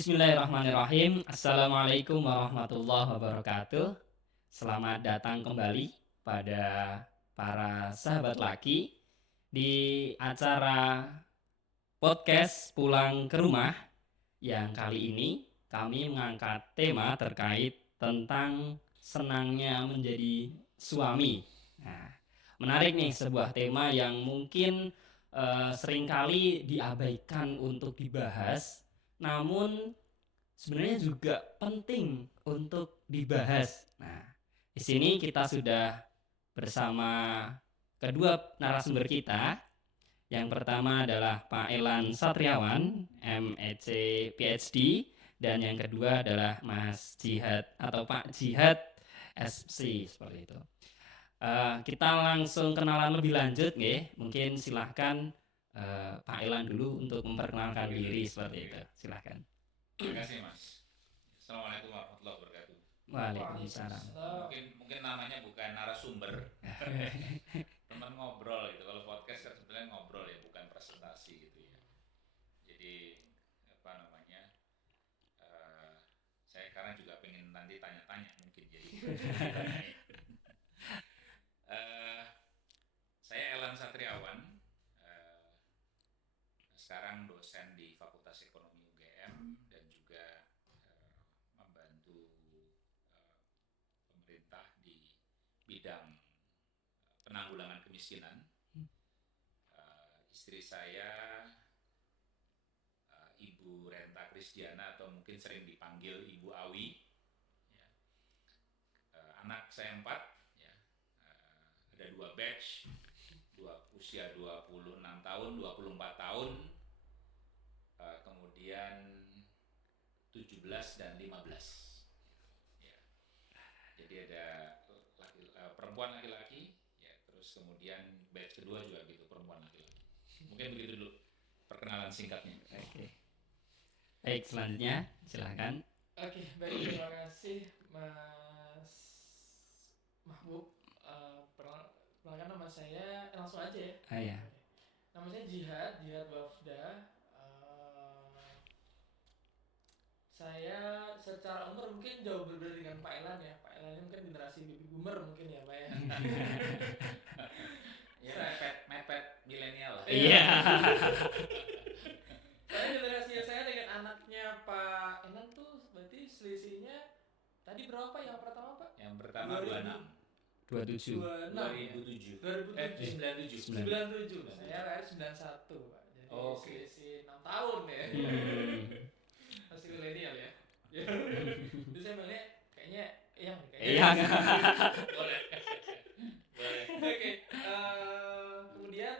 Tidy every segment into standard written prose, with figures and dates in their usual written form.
Bismillahirrahmanirrahim. Assalamualaikum warahmatullahi wabarakatuh. Selamat datang kembali pada para sahabat laki di acara podcast Pulang ke Rumah yang kali ini kami mengangkat tema terkait tentang senangnya menjadi suami. Nah, menarik nih, sebuah tema yang mungkin seringkali diabaikan untuk dibahas, namun sebenarnya juga penting untuk dibahas. Nah, di sini kita sudah bersama kedua narasumber kita. Yang pertama adalah Pak Elan Satriawan, MEC PhD, dan yang kedua adalah Mas Jihad atau Pak Jihad SC, seperti itu. Kita langsung kenalan lebih lanjut, nggih. Mungkin silahkan Pak Elan dulu untuk memperkenalkan diri seperti itu. Silahkan. Terima kasih, Mas. Assalamualaikum warahmatullahi wabarakatuh. Waalaikumsalam. Mungkin namanya bukan narasumber, teman ngobrol gitu. Kalau podcast kan sebenarnya ngobrol ya, bukan presentasi gitu ya. Jadi saya karena juga pengen nanti tanya-tanya mungkin jadi. Saya Elan Satriawan, sekarang dosen di Fakultas Ekonomi UGM dan juga membantu pemerintah di bidang penanggulangan kemiskinan. Istri saya Ibu Renta Krisdiana atau mungkin sering dipanggil Ibu Awi. Anak saya 4, ya. Ada 2 batch, usia 26 tahun, 24 tahun, kemudian 17 dan 15. Ya. Jadi ada perempuan laki-laki, ya, terus kemudian batch kedua juga gitu, perempuan laki-laki. Mungkin begitu dulu perkenalan singkatnya. Oke. Baik, selanjutnya silakan. Oke, baik, terima kasih Mas Mahbub. Perkenalkan nama saya, langsung aja ya. Iya. Nama saya Jihad Wafda. Saya secara umur mungkin jauh berbeda dengan Pak Elan ya. Pak Elan ini mungkin generasi baby boomer mungkin ya, Pak ya. Ya, mepet milenial lah. Iya. Soalnya generasi saya dengan anaknya Pak Elan tuh berarti selisihnya tadi berapa Pak? Yang pertama Pak? Yang pertama 27. 2007. 97. Saya lahir 91 Pak. Jadi selisih 6 tahun ya. Masih milenial ya. Jadi saya melihat kayaknya Iya. Boleh. Oke. Kemudian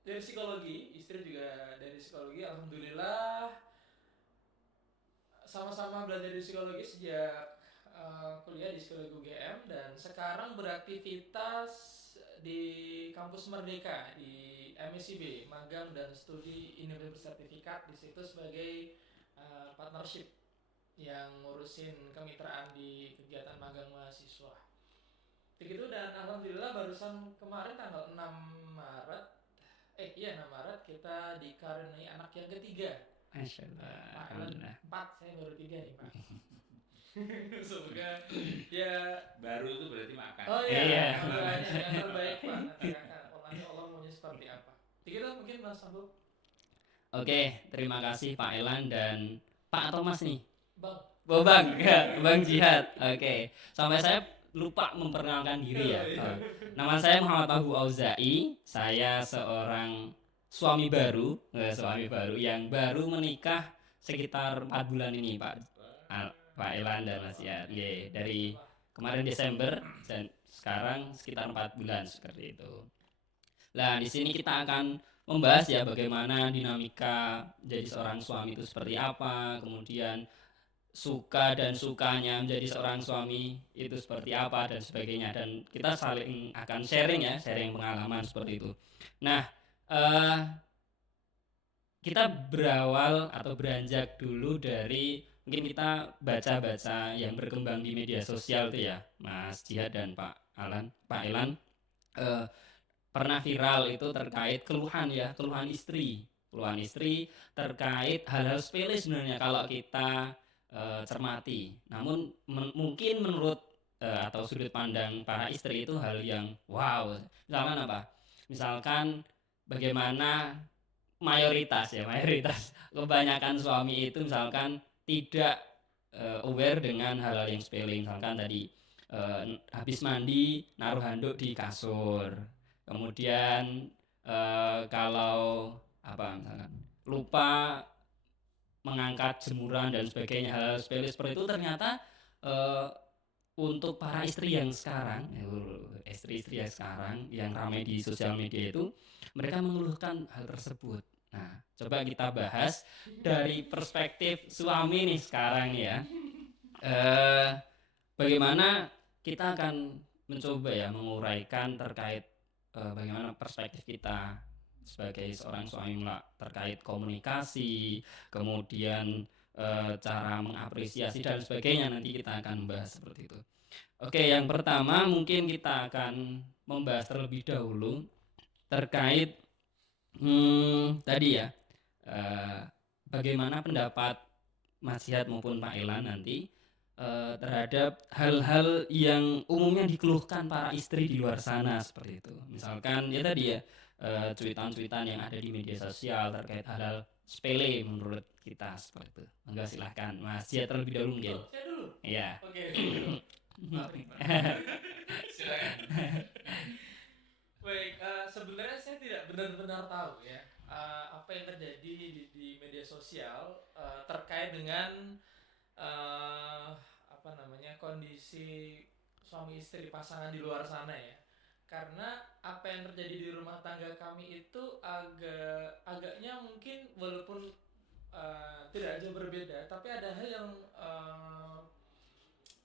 dari psikologi, istri juga dari psikologi. Alhamdulillah sama-sama belajar di psikologi sejak kuliah di psikologi UGM dan sekarang beraktivitas di kampus Merdeka di MSIB, magang dan studi Universitas Bersertifikat di situ sebagai partnership yang ngurusin kemitraan di kegiatan magang mahasiswa. Begitu, dan alhamdulillah barusan kemarin tanggal 6 Maret kita dikaruniai anak yang ketiga. Masyaallah. Alhamdulillah. 4, saya baru 3 nih Pak. Semoga ya Baru itu berarti makan. Oh Iya. iya. Yang terbaik Pak. Katakan Allah maunya seperti apa. Begitu mungkin Mas Sambu. Oke, terima kasih Pak Elan dan Pak atau Mas nih? Bang. Bang, ya, Bang Jihad. Oke. Sampai saya lupa memperkenalkan diri ya. Nama saya Muhammad Abu Auzai. Saya seorang suami baru yang baru menikah sekitar 4 bulan ini, Pak Elan dan Mas Jihad. Dari kemarin Desember dan sekarang sekitar 4 bulan seperti itu. Nah, di sini kita akan membahas ya bagaimana dinamika jadi seorang suami itu seperti apa, kemudian suka dan sukanya menjadi seorang suami itu seperti apa dan sebagainya, dan kita saling akan sharing pengalaman seperti itu. Nah, kita berawal atau beranjak dulu dari mungkin kita baca-baca yang berkembang di media sosial itu ya, Mas Jihad dan Pak Elan, pernah viral itu terkait keluhan istri keluhan istri terkait hal-hal sepele sebenarnya kalau kita cermati. Namun mungkin menurut atau sudut pandang para istri itu hal yang wow. Misalkan apa? Misalkan bagaimana mayoritas kebanyakan suami itu misalkan tidak aware dengan hal-hal yang sepele, misalkan tadi habis mandi naruh handuk di kasur, kemudian kalau apa misalkan lupa mengangkat jemuran dan sebagainya, hal sepele seperti itu ternyata eh, untuk para istri yang sekarang, istri-istri yang sekarang yang ramai di sosial media itu, mereka mengeluhkan hal tersebut. Nah, coba kita bahas dari perspektif suami nih sekarang ya. Bagaimana kita akan mencoba ya menguraikan terkait bagaimana perspektif kita sebagai seorang suami terkait komunikasi, kemudian cara mengapresiasi dan sebagainya. Nanti kita akan bahas seperti itu. Oke, yang pertama mungkin kita akan membahas terlebih dahulu terkait tadi ya bagaimana pendapat Mas Jihad maupun Pak Elan nanti terhadap hal-hal yang umumnya dikeluhkan para istri di luar sana seperti itu. Misalkan ya tadi ya cuitan-cuitan yang ada di media sosial terkait hal-hal sepele menurut kita seperti itu. Enggak, silahkan Mas Jihad terlebih dahulu mungkin. Saya dulu. Iya. Oke. Silakan. Baik, sebenarnya saya tidak benar-benar tahu ya apa yang terjadi di media sosial terkait dengan apa namanya kondisi suami istri pasangan di luar sana ya. Karena apa yang terjadi di rumah tangga kami itu agaknya mungkin walaupun tidak jauh berbeda, tapi ada hal yang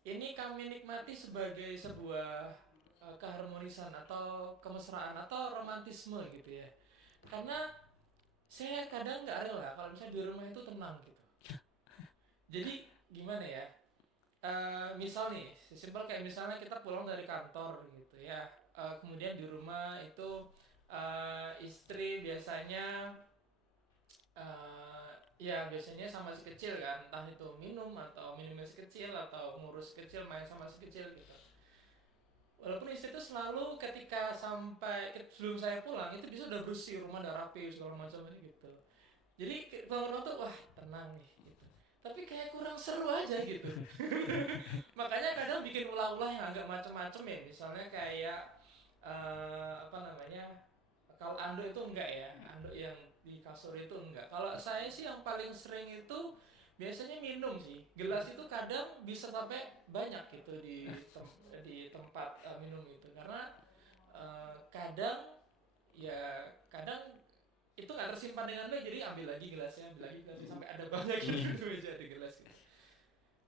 ini kami nikmati sebagai sebuah keharmonisan atau kemesraan atau romantisme gitu ya. Karena saya kadang nggak rela kalau misalnya di rumah itu tenang gitu. Jadi gimana ya? Misal nih, simpel kayak misalnya kita pulang dari kantor gitu ya. Kemudian di rumah itu istri biasanya ya biasanya sama si kecil kan, entah itu minum atau minumnya si kecil atau ngurus si kecil, main sama si kecil gitu. Walaupun istri itu selalu ketika sampai sebelum saya pulang itu bisa udah bersih, rumah udah rapi segala macam gitu. Jadi pulang tuh wah tenang nih gitu. Tapi kayak kurang seru aja gitu. Makanya kadang bikin ulah-ulah yang agak macam-macam ya. Misalnya kayak apa namanya? Kalau anduk itu enggak ya, anduk yang di kasur itu enggak. Kalau saya sih yang paling sering itu biasanya minum sih. Gelas itu kadang bisa sampai banyak gitu di tempat minum itu. Karena kadang ya kadang itu nggak tersimpan dengan baik, jadi ambil lagi gelasnya sampai ada banyak gitu aja di gelas.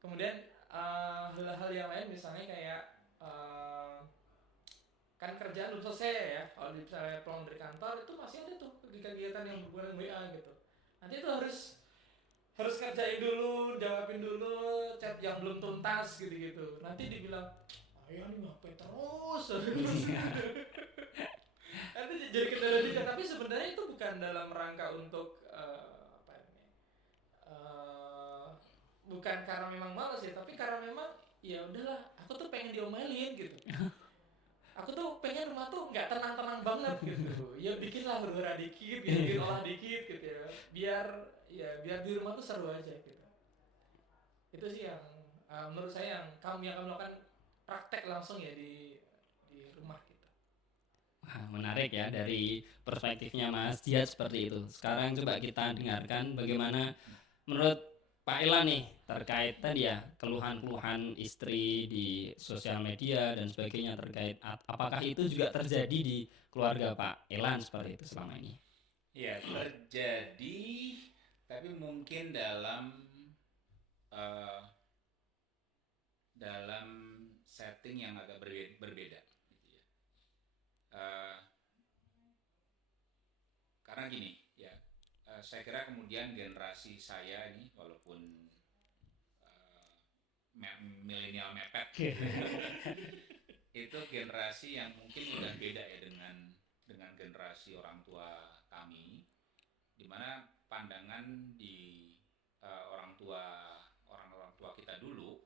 Kemudian hal-hal yang lain misalnya kayak kan kerjaan belum selesai ya, kalau misalnya pulang dari kantor itu masih ada tuh kegiatan yang berhubungan WA gitu. Nanti itu harus kerjain dulu, jawabin dulu chat yang belum tuntas gitu-gitu. Nanti dibilang, ayo nih ngapain terus. Nanti jadi kendala juga, tapi sebenarnya itu bukan dalam rangka untuk apa ini, bukan karena memang malas ya, tapi karena memang ya udahlah, aku tuh pengen diomelin gitu. Aku tuh pengen rumah tuh nggak tenang-tenang banget gitu. Ya bikinlah huru-hara dikit, bikin olah dikit gitu ya. Biar di rumah tuh seru aja gitu. Itu sih yang menurut saya yang kami lakukan praktek langsung ya di rumah gitu. Wah, menarik ya dari perspektifnya Mas Jihad seperti itu. Sekarang coba kita dengarkan bagaimana menurut Pak Elan nih terkait tadi ya keluhan-keluhan istri di sosial media dan sebagainya terkait apakah itu juga terjadi di keluarga Pak Elan seperti itu selama ini? Ya, terjadi, tapi mungkin eh, dalam setting yang agak berbeda gitu ya. Karena gini ya, saya kira kemudian generasi saya ini walaupun milenial mepet itu generasi yang mungkin udah beda ya dengan generasi orang tua kami, dimana pandangan di orang-orang tua kita dulu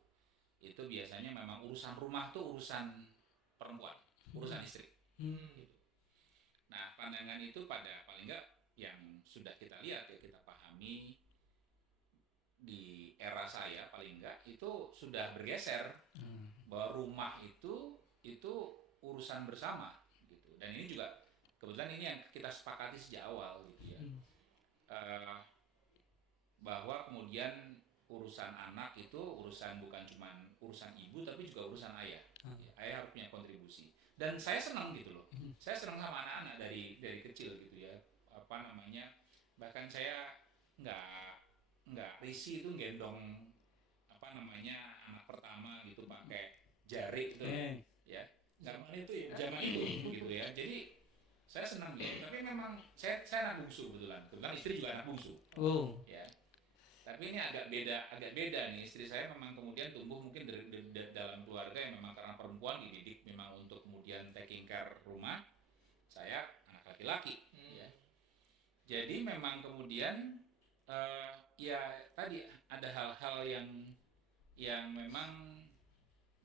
itu biasanya memang urusan rumah tuh urusan perempuan, urusan istri. Gitu. Nah, pandangan itu pada paling enggak yang sudah kita lihat ya, kita pahami di era saya paling enggak itu sudah bergeser bahwa rumah itu urusan bersama gitu. Dan ini juga kebetulan ini yang kita sepakati sejak awal gitu ya. Bahwa kemudian urusan anak itu urusan bukan cuma urusan ibu tapi juga urusan ayah. Ya, ayah harus punya kontribusi. Dan saya senang gitu loh. Saya senang sama anak-anak dari kecil gitu ya. Apa namanya? Bahkan saya nggak risih itu gendong apa namanya anak pertama gitu pakai jari gitu ya. Zaman itu ya. Zaman itu gitu ya. Jadi saya senang gitu. Tapi memang saya anak bungsu kebetulan istri juga anak bungsu. Ya. Tapi ini agak beda nih. Istri saya memang kemudian tumbuh mungkin dari dalam keluarga yang memang karena perempuan dididik memang untuk kemudian taking care rumah. Saya anak laki-laki. Ya. Jadi memang kemudian ya tadi ada hal-hal yang memang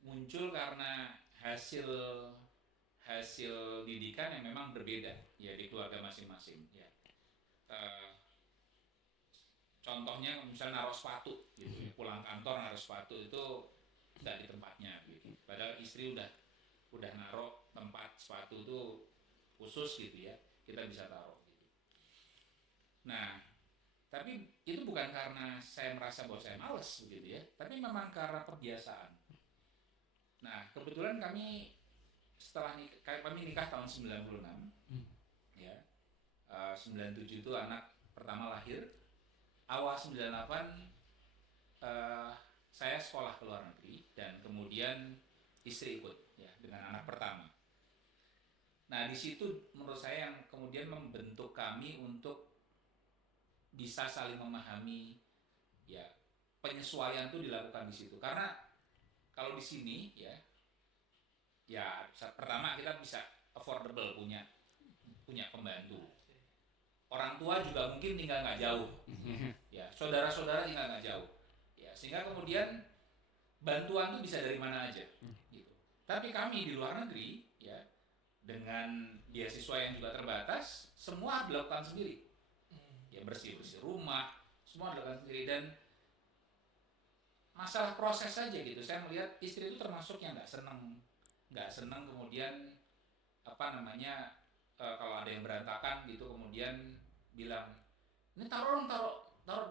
muncul karena hasil didikan yang memang berbeda ya di keluarga masing-masing. Ya. Contohnya misalnya naruh sepatu gitu, pulang kantor naruh sepatu itu tidak di tempatnya gitu. Padahal istri udah naruh tempat sepatu itu khusus gitu ya, kita bisa taruh gitu. Nah, tapi itu bukan karena saya merasa bahwa saya malas begitu ya, tapi memang karena kebiasaan. Nah, kebetulan kami nikah tahun 96 ya. 97 itu anak pertama lahir. Awal 98 saya sekolah ke luar negeri dan kemudian istri ikut ya dengan anak pertama. Nah, di situ menurut saya yang kemudian membentuk kami untuk bisa saling memahami ya, penyesuaian itu dilakukan di situ. Karena kalau di sini ya pertama kita bisa affordable punya pembantu. Orang tua juga mungkin tinggal nggak jauh, ya saudara-saudara tinggal nggak jauh, ya sehingga kemudian bantuan itu bisa dari mana aja, gitu. Tapi kami di luar negeri, ya dengan beasiswa yang juga terbatas, semua dilakukan sendiri, ya bersih rumah, semua dilakukan sendiri dan masalah proses saja gitu. Saya melihat istri itu termasuk yang nggak senang kemudian apa namanya. Kalau ada yang berantakan gitu kemudian bilang ini taruh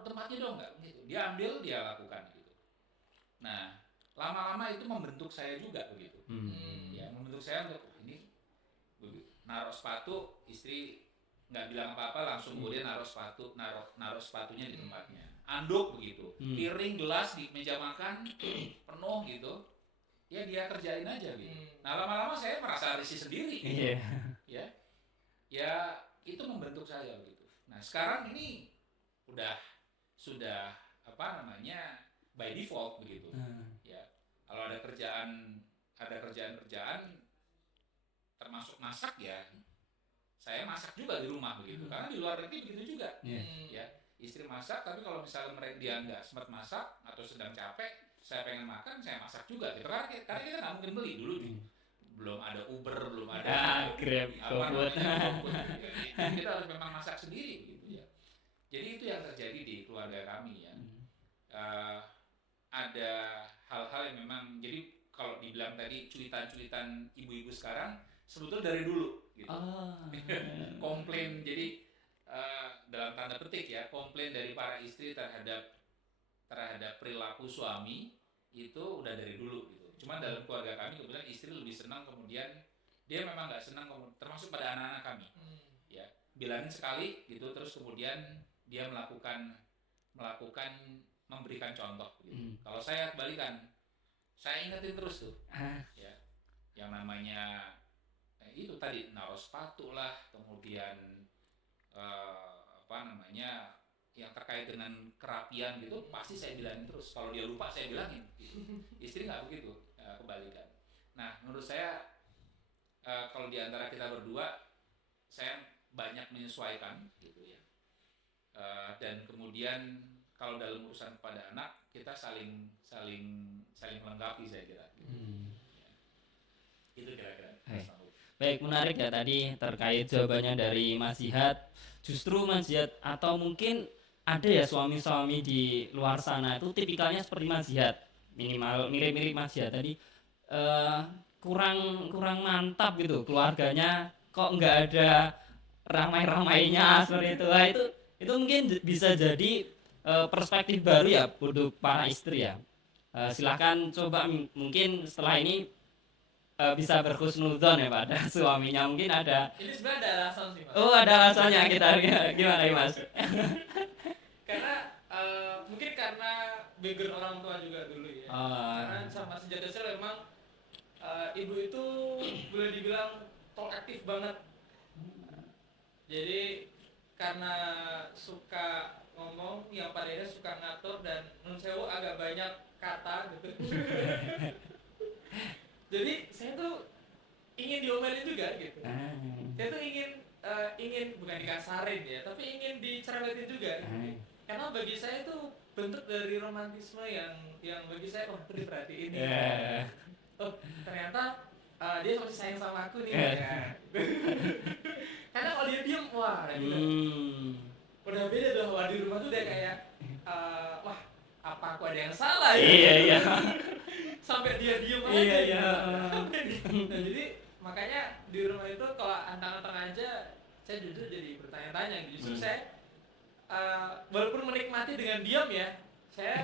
tempatnya dong nggak gitu, dia ambil dia lakukan gitu. Nah lama-lama itu membentuk saya juga begitu, ya membentuk saya untuk ini naruh sepatu istri nggak bilang apa-apa langsung kemudian naruh sepatunya di tempatnya, anduk begitu, piring gelas di meja makan penuh gitu, ya dia kerjain aja gitu. Nah lama-lama saya merasa risih sendiri, ya itu membentuk saya gitu. Nah sekarang ini sudah apa namanya by default begitu, ya kalau ada kerjaan termasuk masak ya saya masak juga di rumah begitu, karena di luar negeri begitu juga, ya istri masak tapi kalau misalnya dia nggak sempat masak atau sedang capek saya pengen makan saya masak juga gitu, karena kita nggak mungkin beli dulu belum ada Uber, belum ada Grab, GoFood. Kita harus memang masak sendiri begitu ya. Jadi itu yang terjadi di keluarga kami ya. Ada hal-hal yang memang, jadi kalau dibilang tadi cuitan-cuitan ibu-ibu sekarang sebetulnya dari dulu gitu. Komplain, jadi dalam tanda petik ya, komplain dari para istri terhadap perilaku suami itu udah dari dulu gitu. Cuma dalam keluarga kami kebetulan istri lebih senang kemudian dia memang nggak senang termasuk pada anak-anak kami, ya bilangin sekali gitu terus kemudian dia melakukan memberikan contoh gitu. Kalau saya kebalikan, saya ingetin terus tuh, ya yang namanya itu tadi naruh sepatu lah, kemudian apa namanya yang terkait dengan kerapian gitu pasti saya bilangin terus. Kalau dia lupa saya bilangin gitu. Istri nggak begitu, kebalikan. Nah menurut saya kalau di antara kita berdua saya banyak menyesuaikan gitu ya, Dan kemudian kalau dalam urusan kepada anak kita saling melengkapi saya kira. Itu kira-kira. Baik, menarik ya tadi terkait jawabannya dari Mas Jihad. Justru Mas Jihad atau mungkin ada ya suami-suami di luar sana itu tipikalnya seperti Mas Jihad, minimal mirip-mirip Mas Jihad tadi, kurang mantap gitu keluarganya, kok nggak ada ramai-ramainya seperti itu. Nah, itu mungkin bisa jadi perspektif baru ya untuk para istri ya. Silahkan coba mungkin setelah ini bisa berhusnudzon ya pada suaminya, mungkin ada. Ini sebenarnya ada alasan sih Mas. Oh, ada alasannya, kita gimana nih Mas? Karena mungkin karena background orang tua juga dulu ya. Karena sama sejak kecil memang ibu itu boleh dibilang proaktif banget. Jadi karena suka ngomong, yang pada akhirnya suka ngatur dan menurut saya agak banyak kata gitu. Jadi saya tuh ingin diomelin juga gitu. Saya tuh ingin bukan dikasarin ya, tapi ingin dicerewetin juga. Gitu. Karena bagi saya itu bentuk dari romantisme yang bagi saya diperhatiin ini. Oh ternyata dia masih sayang sama aku nih. Ya. Karena kalau dia diem, wah gitu. Udah beda tuh, wah di rumah tuh udah kayak wah apa aku ada yang salah ya? Iya. Sampai dia diem aja. Iya. Nah, jadi makanya di rumah itu kalau antang-antang aja saya jujur jadi bertanya-tanya. Justru saya walaupun menikmati dengan diam ya, saya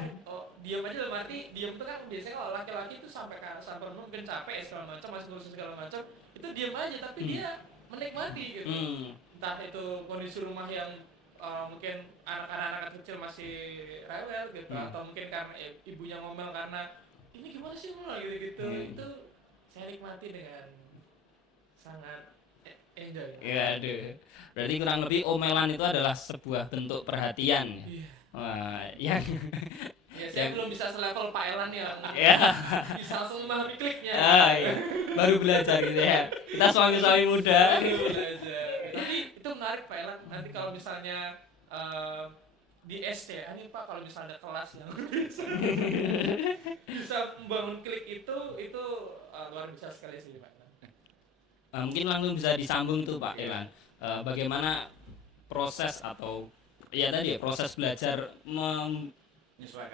diam aja dalam arti diam itu kan biasanya kalau laki-laki itu sampai mungkin capek segala macam, masih ngurus segala macam, itu diam aja tapi dia menikmati gitu. Entah itu kondisi rumah yang mungkin anak-anak kecil masih rewel gitu, atau mungkin karena ibunya ngomel karena ini gimana sih mulai gitu. Itu saya nikmati dengan sangat enjoy. Iya, aduh. Berarti kurang lebih omelan itu adalah sebuah bentuk perhatian. Wah, yang ya saya belum bisa selevel Pak Elan ya. Bisa langsung memahami kliknya. Iya. Baru belajar gitu ya. Kita suami-suami muda. Tapi itu menarik Pak Elan. Nanti kalau misalnya di SD, ini Pak kalau misalnya kelas yang bisa membangun klik itu luar biasa sekali sih Pak. Mungkin langsung bisa disambung tuh Pak Elan. Bagaimana proses atau ya tadi proses belajar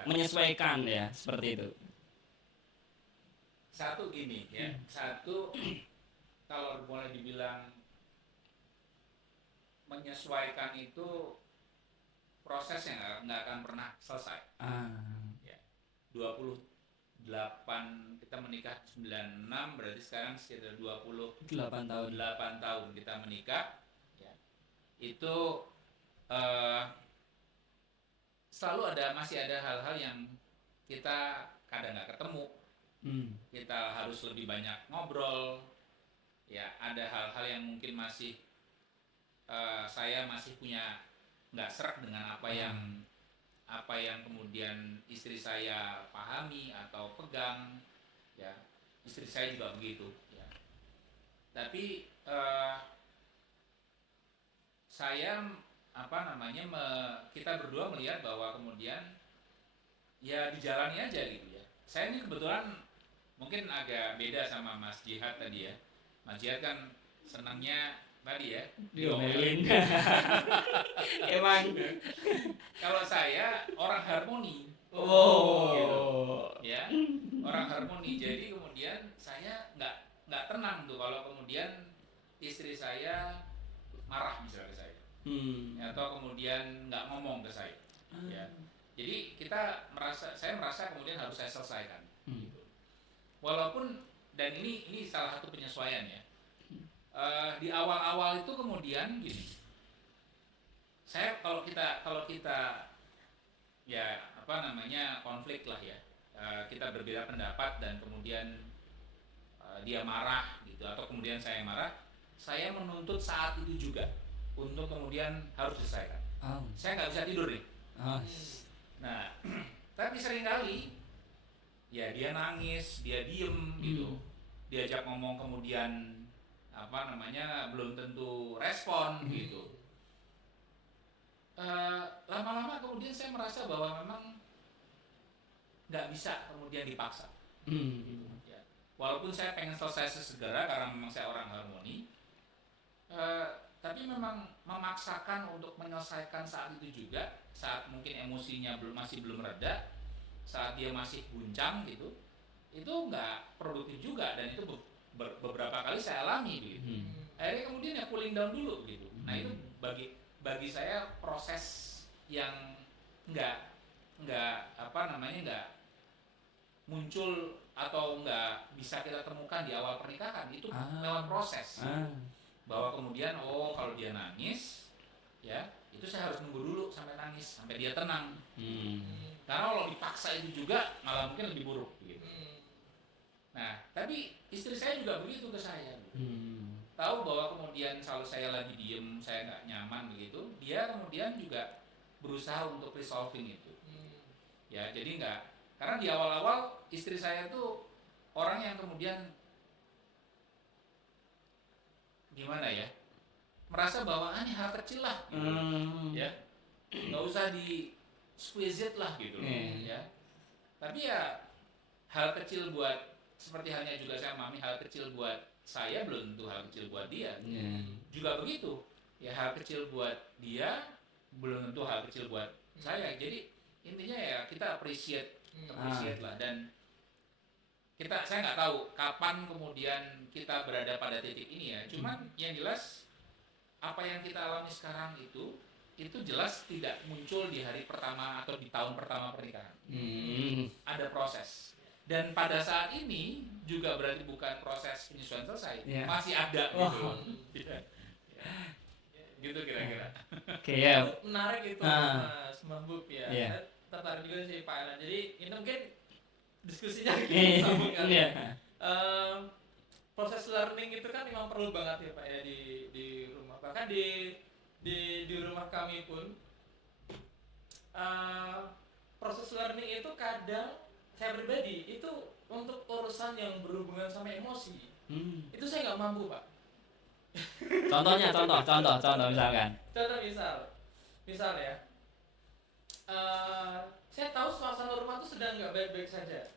menyesuaikan ya seperti itu. Satu gini ya, kalau boleh dibilang menyesuaikan itu proses yang nggak akan pernah selesai. Ya. 28 kita menikah 96 berarti sekarang sekitar 28 tahun kita menikah. Ya. Itu selalu masih ada hal-hal yang kita kadang nggak ketemu. Kita harus lebih banyak ngobrol. Ya, ada hal-hal yang mungkin masih saya masih punya nggak serak dengan apa yang kemudian istri saya pahami atau pegang, ya istri saya juga begitu, ya. Tapi saya kita berdua melihat bahwa kemudian ya dijalani aja gitu ya. Saya ini kebetulan mungkin agak beda sama Mas Jihad tadi ya. Mas Jihad kan senangnya tadi ya diomelin. Emang kalau saya orang harmoni. Gitu. Ya, orang harmoni. Jadi kemudian saya nggak tenang tuh kalau kemudian istri saya marah misalnya ke saya. Atau kemudian nggak ngomong ke saya. Ya. Jadi saya merasa kemudian harus saya selesaikan. Gitu. Walaupun dan ini salah satu penyesuaian ya. Di awal-awal itu kemudian gini, saya kalau kita ya konflik lah ya, kita berbeda pendapat dan kemudian dia marah gitu atau kemudian saya marah, saya menuntut saat itu juga untuk kemudian harus diselesaikan. Saya nggak bisa tidur nih. Nah, tapi seringkali ya dia nangis, dia diem gitu, diajak ngomong kemudian belum tentu respon gitu. lama-lama kemudian saya merasa bahwa memang nggak bisa kemudian dipaksa. Ya. Walaupun saya pengen selesai sesegera karena memang saya orang harmoni, tapi memang memaksakan untuk menyelesaikan saat itu juga, saat mungkin emosinya masih belum reda, saat dia masih guncang gitu, itu nggak produktif juga, dan itu beberapa kali saya alami gitu. Akhirnya kemudian ya cooling down dulu gitu. Nah itu bagi saya proses yang nggak nggak muncul atau nggak bisa kita temukan di awal pernikahan, itu lewat proses. Bahwa kemudian kalau dia nangis, ya itu saya harus nunggu dulu sampai nangis, sampai dia tenang. Karena kalau dipaksa itu juga malah mungkin lebih buruk gitu. Nah, tapi istri saya juga begitu ke saya. Tahu bahwa kemudian kalau saya lagi diem, saya nggak nyaman begitu, dia kemudian juga berusaha untuk resolving itu. Ya, jadi nggak, karena di awal-awal istri saya tuh orang yang kemudian gimana ya, merasa bahwa ini hal kecil lah gitu. Ya, nggak usah di squeeze it lah gitu loh. Ya, tapi ya hal kecil buat, seperti halnya juga saya memahami hal kecil buat saya belum tentu hal kecil buat dia. Juga begitu ya, hal kecil buat dia belum tentu hal kecil buat saya. Jadi intinya ya kita appreciate lah. Dan saya nggak tahu kapan kemudian kita berada pada titik ini ya. Cuman yang jelas apa yang kita alami sekarang itu jelas tidak muncul di hari pertama atau di tahun pertama pernikahan. Ada proses. Dan pada saat ini juga berarti bukan proses penyesuaian selesai, masih ada gitu. Gitu kira-kira. Oke, ya. Menarik itu Mas Mahbub ya. Saya tertarik juga sih Pak Elan. Jadi ini mungkin diskusinya kita sambungkan. Proses learning itu kan memang perlu banget ya Pak ya di rumah. Bahkan di rumah kami pun proses learning itu kadang saya pribadi itu untuk urusan yang berhubungan sama emosi, itu saya nggak mampu Pak. Contohnya, contoh misalkan. Misal ya, saya tahu suasana rumah itu sedang nggak baik-baik saja.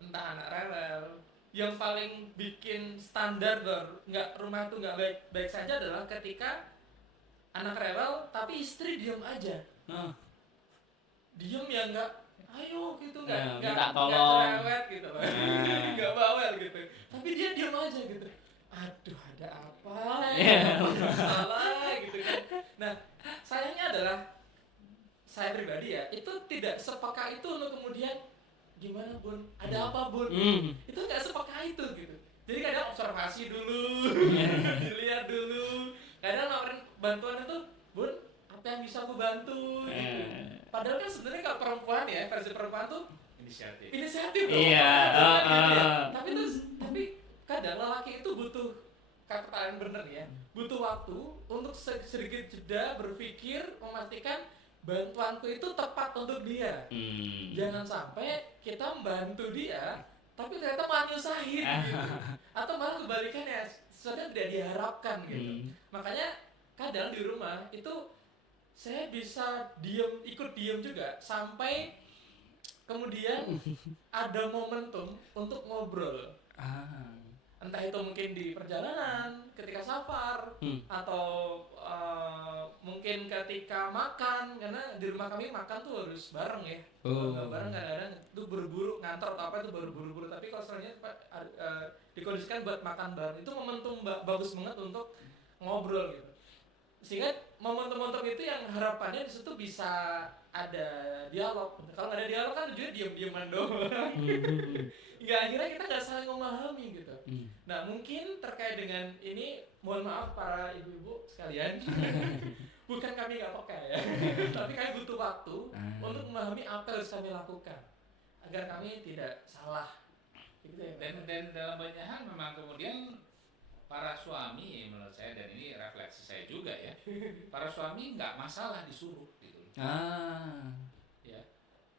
Entah anak rewel, yang paling bikin standar rumah itu nggak baik-baik saja adalah ketika anak rewel tapi istri diam aja. Diam ya nggak, ayo gitu, nggak cerewet gitu, nggak bawel gitu, tapi dia diam aja gitu. Aduh, ada apa? Salah gitu kan. Nah, sayangnya adalah saya pribadi ya, itu tidak sepeka itu untuk kemudian gimana Bun, ada apa Bun? Itu nggak sepeka itu gitu. Jadi kadang observasi dulu, dilihat dulu. Kadang nawarin bantuan itu, Bun, apa yang bisa aku bantu? Gitu. Padahal kan sebenarnya kalau perempuan ya, versi perempuan tuh inisiatif loh. Iya. Tapi kadang lelaki itu butuh, kata kalian bener ya, butuh waktu untuk sedikit jeda berpikir, memastikan bantuanku itu tepat untuk dia. Jangan sampai kita membantu dia tapi ternyata malah nyusahin gitu. Atau malah kebalikannya, sesuatu yang tidak diharapkan gitu. Makanya kadang di rumah itu saya bisa ikut diem juga sampai kemudian ada momentum untuk ngobrol. Entah itu mungkin di perjalanan, ketika safar, atau mungkin ketika makan, karena di rumah kami makan tuh harus bareng ya. Kalau nggak bareng kadang-kadang itu buru-buru, ngantor atau apa itu baru buru-buru. Tapi kalau sebenarnya dikondisikan buat makan bareng, itu momentum bagus banget untuk ngobrol gitu. Sehingga momentum-momentum itu yang harapannya di situ bisa ada dialog. Kalau nggak ada dialog kan ujungnya diam-diaman doang. Nggak, akhirnya kita nggak saling memahami gitu. Nah mungkin terkait dengan ini, mohon maaf para ibu-ibu sekalian, bukan kami nggak peka ya, tapi kami butuh waktu untuk memahami apa yang harus kami lakukan agar kami tidak salah. Gitu ya, dan dalam banyak hal memang kemudian para suami, menurut saya, dan ini refleksi saya juga ya, para suami nggak masalah disuruh gitu. Ya,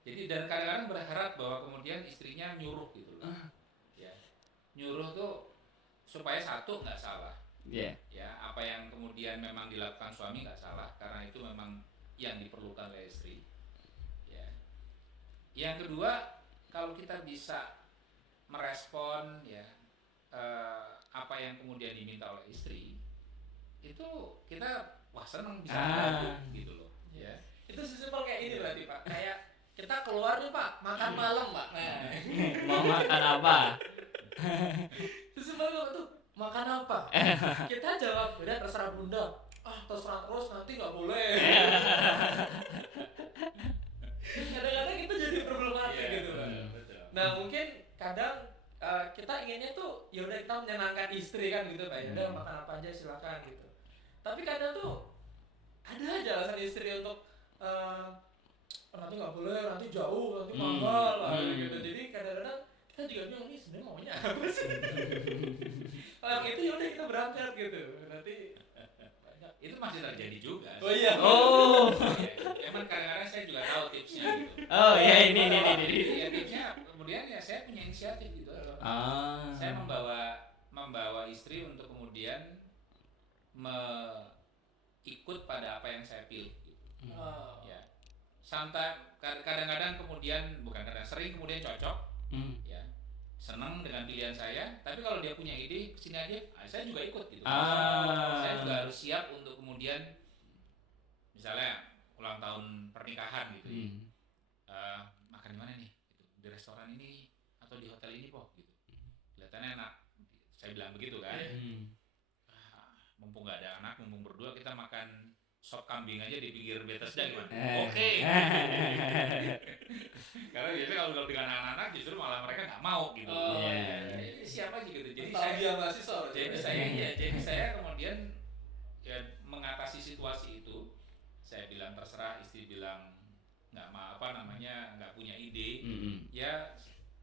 jadi dan kadang-kadang berharap bahwa kemudian istrinya nyuruh gitu loh. Ya, nyuruh tuh supaya satu nggak salah. Ya, apa yang kemudian memang dilakukan suami nggak salah, karena itu memang yang diperlukan oleh istri. Ya. Yang kedua, kalau kita bisa merespon ya apa yang kemudian diminta oleh istri, itu kita wah senang bisa membantu gitu loh. Ya. Itu sesimpel kayak ini berarti Pak. Kayak kita keluar nih Pak, makan malam Pak. Nah, Mau makan apa? sesimpel itu makan apa? Kita jawab, udah terserah Bunda. Ah, terserah terus nanti nggak boleh. Kadang-kadang itu jadi problematik gitu Pak. Betul. Nah mungkin kadang kita inginnya tuh ya udah kita menyenangkan istri kan gitu Pak. Ya udah makan apa aja silakan gitu. Tapi kadang tuh ada aja alasan istri untuk nanti nggak boleh, nanti jauh, nanti mahal lah gitu. Jadi kadang-kadang kita juga bingung nih sebenarnya maunya apa sih. Kalau yang itu ya udah kita berangkat gitu. Nanti Itu masih terjadi juga. oh iya. Oh. Ya, emang kadang-kadang saya juga tahu tipsnya gitu. Oh ya ini. Ya tipsnya kemudian ya saya punya inisiatif gitu. Saya membawa istri untuk kemudian ikut pada apa yang saya pilih gitu. Ya. Sampai kadang-kadang kemudian sering kemudian cocok. Ya. Senang dengan pilihan saya, tapi kalau dia punya ide kesini aja, saya juga ikut gitu. Saya juga harus siap untuk kemudian misalnya ulang tahun pernikahan gitu. Makan di mana nih? Gitu. Di restoran ini atau di hotel ini kok gitu. Kelihatannya enak. Saya bilang begitu kan. Mumpung nggak ada anak, mumpung berdua kita makan sop kambing aja di pinggir Bethesda gimana? Oke. Karena biasanya kalau dengan anak-anak justru malah mereka nggak mau gitu. Jadi siapa aja gitu. Jadi saya kemudian ya mengatasi situasi itu. Saya bilang terserah, istri bilang nggak punya ide. Ya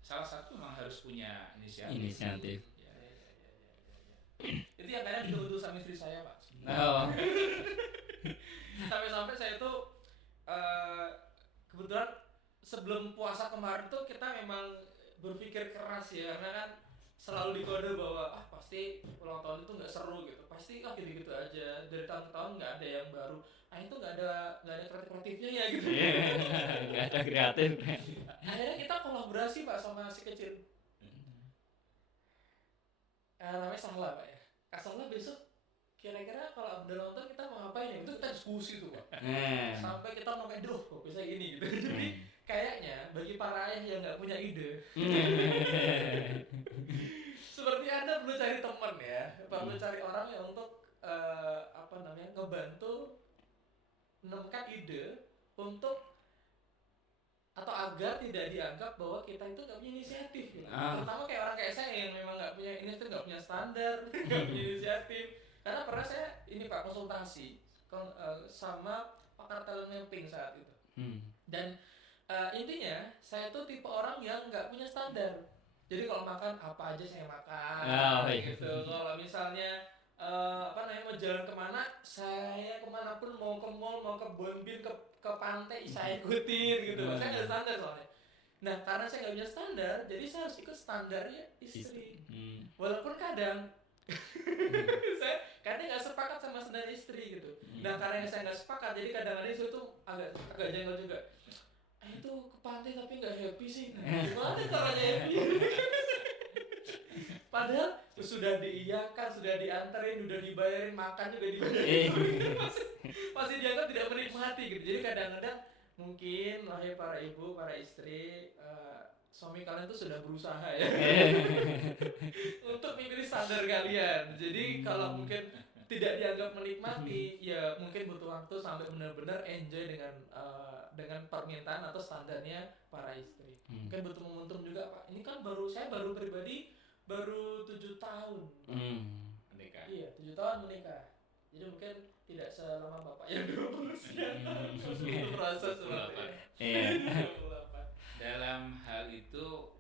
salah satu memang harus punya inisiatif. Itu yang kadang dituntut sama istri saya Pak. Oh. Sampai-sampai saya tuh kebetulan sebelum puasa kemarin tuh kita memang berpikir keras ya, karena kan selalu dikode bahwa pasti ulang tahun itu nggak seru gitu, pasti gitu-gitu aja, dari tahun ke tahun nggak ada yang baru, itu nggak ada kreatifnya ya gitu. Nggak ada kreatif. Akhirnya kita kolaborasi Pak sama si kecil. Namanya Sahla Pak ya. Kak Sahla besok kira-kira kalau udah nonton kita mau ngapain ya? Itu kita diskusi tuh Pak. Sampai kita mau kayak kok bisa gini gitu. Jadi kayaknya bagi para ayah yang nggak punya ide, seperti Anda perlu cari teman ya, perlu cari orang yang untuk ngebantu menemukan ide untuk atau agar tidak dianggap bahwa kita itu nggak punya inisiatif gitu. Terutama kayak orang kayak saya yang memang nggak punya inisiatif, nggak punya standar, nggak punya inisiatif. Karena pernah saya Pak konsultasi sama pakar talent mapping saat itu. Dan intinya saya tuh tipe orang yang nggak punya standar. Jadi kalau makan apa aja saya makan gitu. Kalau misalnya mau jalan kemana, saya kemanapun, mau ke mall, mau ke Bonbin, ke pantai, saya ikutin gitu. Saya nggak ada standar soalnya. Nah karena saya nggak punya standar, jadi saya harus ikut standarnya istri. Walaupun kadang saya kadang nggak sepakat sama standar istri gitu. Nah karena saya nggak sepakat, jadi kadang-kadang itu tuh agak jengkel juga. Itu ke pantai tapi nggak happy sih. Gimana caranya happy? Padahal sudah diiyakan, sudah dianterin, sudah dibayarin, makan juga dibayarin, masih dianggap tidak menikmati gitu. Jadi kadang-kadang mungkin para ibu, para istri, suami kalian tuh sudah berusaha ya untuk memilih standar kalian. Jadi kalau mungkin tidak dianggap menikmati, ya mungkin butuh waktu sampai benar-benar enjoy dengan permintaan atau standarnya para istri. Mungkin butuh momentum juga Pak. Ini kan saya baru pribadi baru 7 tahun menikah. Iya 7 tahun menikah. Jadi mungkin tidak selama bapak yang 20 sekian untuk proses seperti ini. Dalam hal itu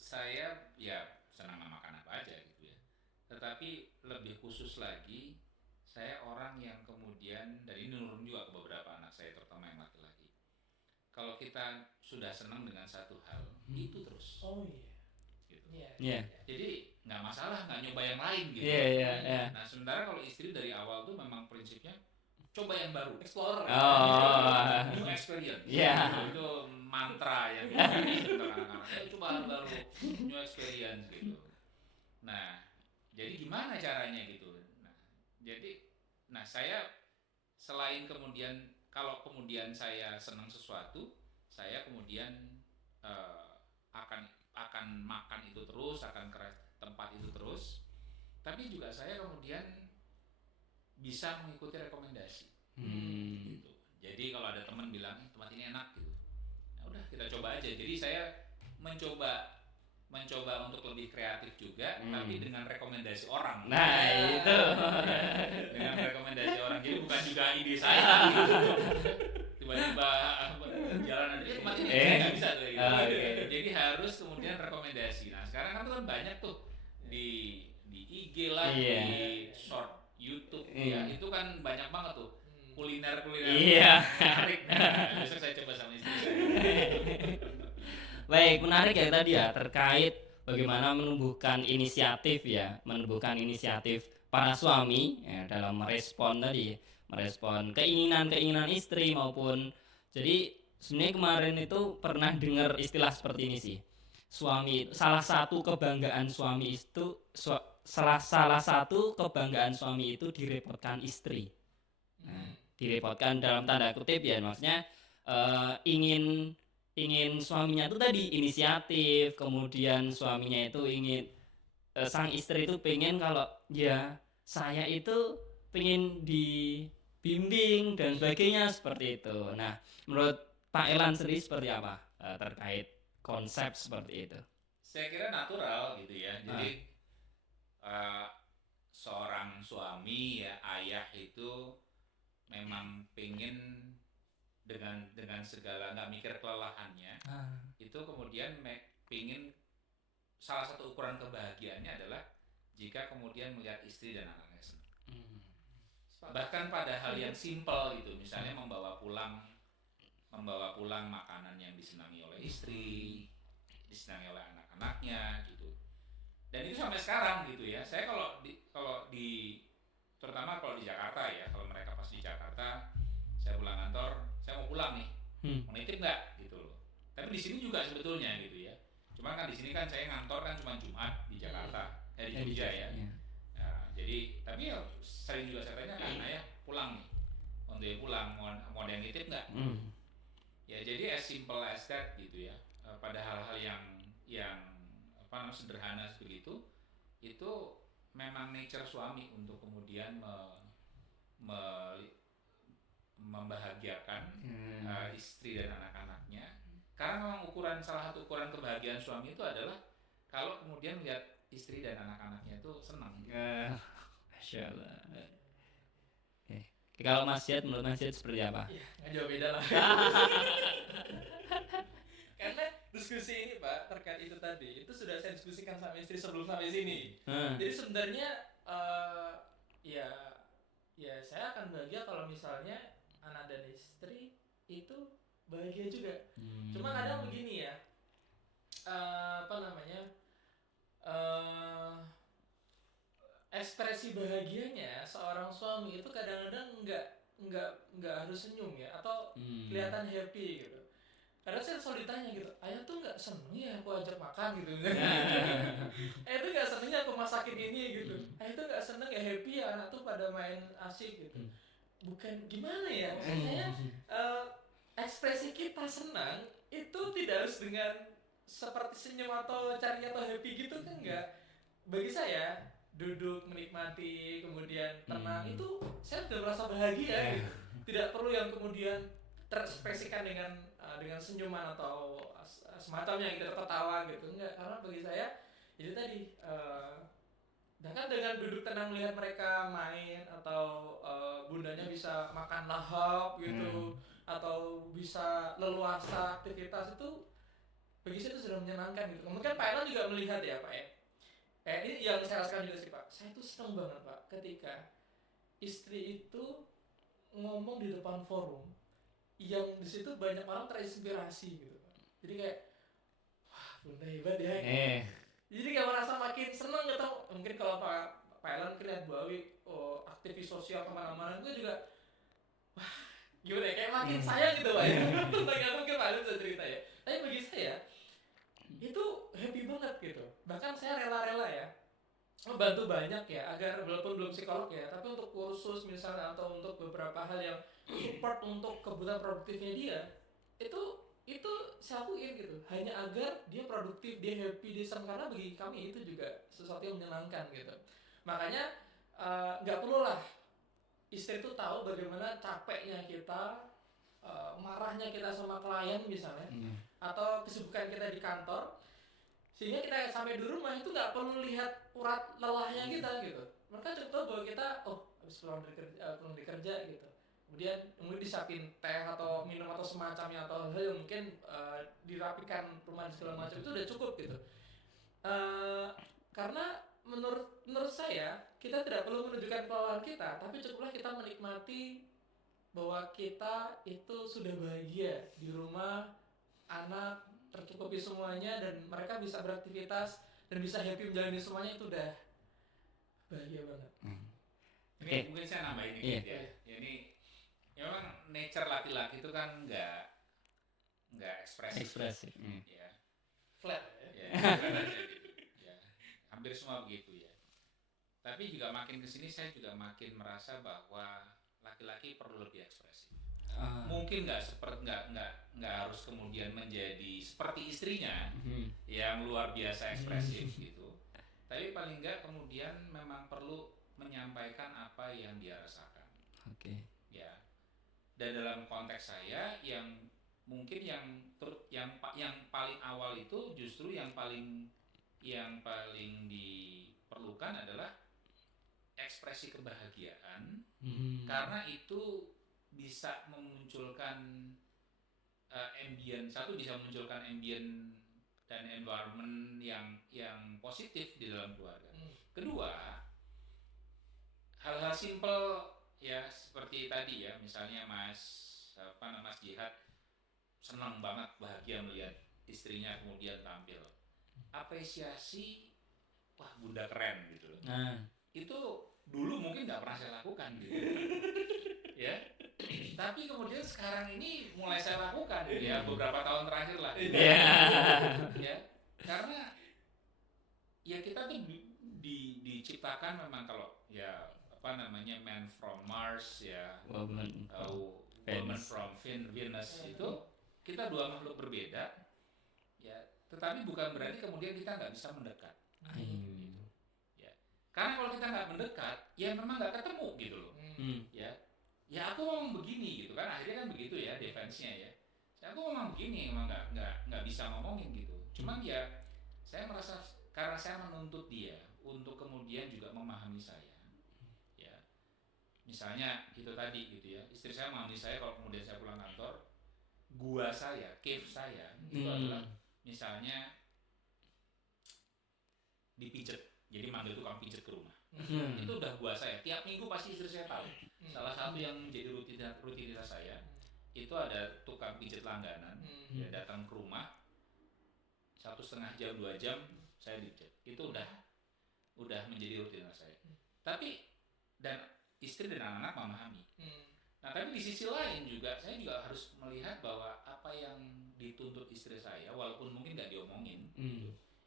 saya ya senang makan apa aja gitu ya. Tetapi lebih khusus lagi, saya orang yang kemudian, dan ini nurun juga ke beberapa anak saya terutama yang laki-laki. Kalau kita sudah senang dengan satu hal, itu terus. Oh iya. Gitu. Iya. Jadi nggak masalah, nggak nyoba yang lain gitu. Iya. Nah sementara kalau istri dari awal tuh memang prinsipnya coba yang baru, Explorer. Oh. new experience. Iya. Itu mantra yang untuk anak-anak. Coba hal baru, new experience gitu. Nah, jadi gimana caranya gitu? Nah, saya selain kemudian kalau kemudian saya senang sesuatu, saya kemudian akan makan itu terus, akan ke tempat itu terus. Tapi juga saya kemudian bisa mengikuti rekomendasi. Gitu. Jadi kalau ada teman bilang tempat ini enak gitu, ya udah kita coba aja. Jadi saya mencoba untuk lebih kreatif juga, tapi dengan rekomendasi orang. Nah, itu. Dengan rekomendasi orang. Jadi bukan juga ide saya. Gitu. Tiba-tiba jalan aja tempat ini nggak bisa tuh. Gitu. Jadi harus kemudian rekomendasi. Nah sekarang kan banyak tuh di IG lah, di short YouTube ya, itu kan banyak banget tuh kuliner menarik. Nah, besok saya coba sama istri saya. Baik, menarik ya tadi ya terkait bagaimana menumbuhkan inisiatif para suami ya, dalam merespon keinginan istri maupun jadi sebenarnya kemarin itu pernah dengar istilah seperti ini sih. Salah satu kebanggaan suami itu direpotkan istri. Nah, direpotkan dalam tanda kutip ya, maksudnya ingin suaminya itu tadi inisiatif, kemudian suaminya itu ingin sang istri itu pengen kalau ya saya itu pengen dibimbing dan sebagainya seperti itu. Nah, menurut Pak Elan sendiri seperti apa terkait konsep seperti itu? Saya kira natural gitu ya. Jadi seorang suami ya, ayah itu memang pengen dengan segala nggak mikir kelelahannya, itu kemudian pengen salah satu ukuran kebahagiaannya adalah jika kemudian melihat istri dan anaknya senang. Bahkan pada hal yang simpel gitu, misalnya membawa pulang makanan yang disenangi oleh istri, disenangi oleh anak-anaknya gitu. Dan itu sampai sekarang gitu ya. Saya terutama kalau di Jakarta ya, kalau mereka pas di Jakarta, saya pulang kantor, saya mau pulang nih, mau nitip nggak gitu loh. Tapi di sini juga sebetulnya gitu ya. Cuma kan di sini kan saya ngantor kan cuma Jumat di Jakarta, di Jogja ya. Jadi tapi ya sering juga saya tanya kan, ayah pulang nih, mau dia pulang, mau ada yang nitip nggak? Ya jadi as simple as that gitu ya. Pada hal-hal yang sederhana seperti itu memang nature suami untuk kemudian membahagiakan istri dan anak-anaknya. Karena memang salah satu ukuran kebahagiaan suami itu adalah kalau kemudian lihat istri dan anak-anaknya itu senang. Masya Allah. Kalau menurut Mas Yad seperti apa? Ya, nggak jauh beda lah. Karena diskusi ini Pak terkait itu tadi itu sudah saya diskusikan sama istri sebelum sampai sini. Jadi sebenarnya ya saya akan bahagia kalau misalnya anak dan istri itu bahagia juga. Cuma kadang begini ya, ekspresi bahagianya seorang suami itu kadang-kadang nggak harus senyum ya atau kelihatan happy gitu. Karena saya selalu ditanya gitu, ayah tuh nggak seneng ya aku ajak makan gitu. Ayah tuh nggak seneng ya aku masakin ini gitu. Ayah tuh nggak seneng ya happy ya anak tuh pada main asik gitu. Bukan gimana ya, maksudnya ekspresi kita senang itu tidak harus dengan seperti senyum atau cari atau happy gitu kan enggak. Bagi saya duduk menikmati kemudian tenang itu saya sudah merasa bahagia gitu. Tidak perlu yang kemudian terekspresikan dengan senyuman atau semacamnya gitu, tertawa gitu, enggak. Karena bagi saya itu tadi dengan duduk tenang melihat mereka main atau bundanya bisa makan lahap gitu atau bisa leluasa aktivitas itu bagi saya itu sudah menyenangkan gitu. Mungkin Pak Elan juga melihat ya Pak ya. Ini yang saya rasakan juga sih Pak. Saya tuh senang banget Pak ketika istri itu ngomong di depan forum yang di situ banyak orang terinspirasi gitu Pak. Jadi kayak wah bunda hebat ya. Jadi kayak merasa makin senang gitu. Mungkin kalau Pak Elan lihat Bu Awi aktivis sosial kemana-mana itu juga gimana ya, kayak makin sayang gitu Pak ya. Tergantung mungkin Pak Adit bisa cerita ya. Tapi bagi saya itu happy banget gitu. Bahkan saya rela-rela ya membantu banyak ya, agar walaupun belum psikolog ya, tapi untuk kursus misalnya atau untuk beberapa hal yang support untuk kebutuhan produktifnya dia, itu itu saya lakuin gitu, hanya agar dia produktif, dia happy, dia senang, karena bagi kami itu juga sesuatu yang menyenangkan gitu. Makanya nggak perlu lah istri itu tahu bagaimana capeknya kita, marahnya kita sama klien misalnya, atau kesibukan kita di kantor, sehingga kita sampai di rumah itu nggak perlu lihat urat lelahnya kita gitu. Mereka cukup tahu bahwa kita habis pulang dari kerja gitu, kemudian disiapin teh atau minum atau semacamnya, atau hal yang mungkin dirapikan rumah segala macam, itu udah cukup gitu. Karena menurut saya kita tidak perlu menunjukkan kelelahan kita, tapi cukuplah kita menikmati bahwa kita itu sudah bahagia di rumah, anak tercukupi semuanya, dan mereka bisa beraktivitas dan bisa happy menjalani semuanya, itu udah bahagia banget. Ini mungkin saya nambahin dikit ya. Ini ya memang nature laki-laki itu kan nggak ekspresif. Ya. Flat Ya, flat aja gitu. Ya. Hampir semua begitu ya. Tapi juga makin kesini saya juga makin merasa bahwa laki-laki perlu lebih ekspresif. Mungkin nggak harus kemudian menjadi seperti istrinya yang luar biasa ekspresif gitu. Tapi paling nggak kemudian memang perlu menyampaikan apa yang dia rasakan. Ya. Dan dalam konteks saya yang mungkin yang paling awal itu justru yang paling diperlukan adalah ekspresi kebahagiaan, karena itu bisa memunculkan bisa memunculkan ambient dan environment yang positif di dalam keluarga. Kedua, hal-hal simpel ya seperti tadi ya, misalnya Mas Jihad senang banget, bahagia melihat istrinya kemudian tampil, apresiasi, wah bunda keren gitu. Itu dulu mungkin nggak pernah saya lakukan gitu. Ya. Tapi kemudian sekarang ini mulai saya lakukan ya, beberapa tahun terakhir lah. Ya. Karena ya kita tuh diciptakan memang, kalau ya man from Mars ya, woman from Venus, itu kita dua makhluk berbeda ya, tetapi bukan berarti kemudian kita nggak bisa mendekat. Ya. Karena kalau kita nggak mendekat ya memang nggak ketemu gitu loh. Ya aku ngomong begini gitu kan, akhirnya kan begitu ya defense-nya ya. Aku ngomong begini, emang nggak bisa ngomongin gitu. Cuman ya saya merasa karena saya menuntut dia untuk kemudian juga memahami saya. Ya. Misalnya gitu tadi gitu ya, istri saya memahami saya kalau kemudian saya pulang kantor, gua saya, cave saya itu adalah misalnya dipijet. Jadi manggil tukang pijet ke rumah. Itu udah gua saya. Tiap minggu pasti istri saya tahu. Salah satu yang menjadi rutinitas saya itu ada tukang pijet langganan. Dia datang ke rumah 1,5 jam 2 jam saya dipijet. Itu udah menjadi rutinitas saya. Tapi dan istri dan anak-anak memahami. Nah, tapi di sisi lain juga saya juga harus melihat bahwa apa yang dituntut istri saya, walaupun mungkin nggak diomongin,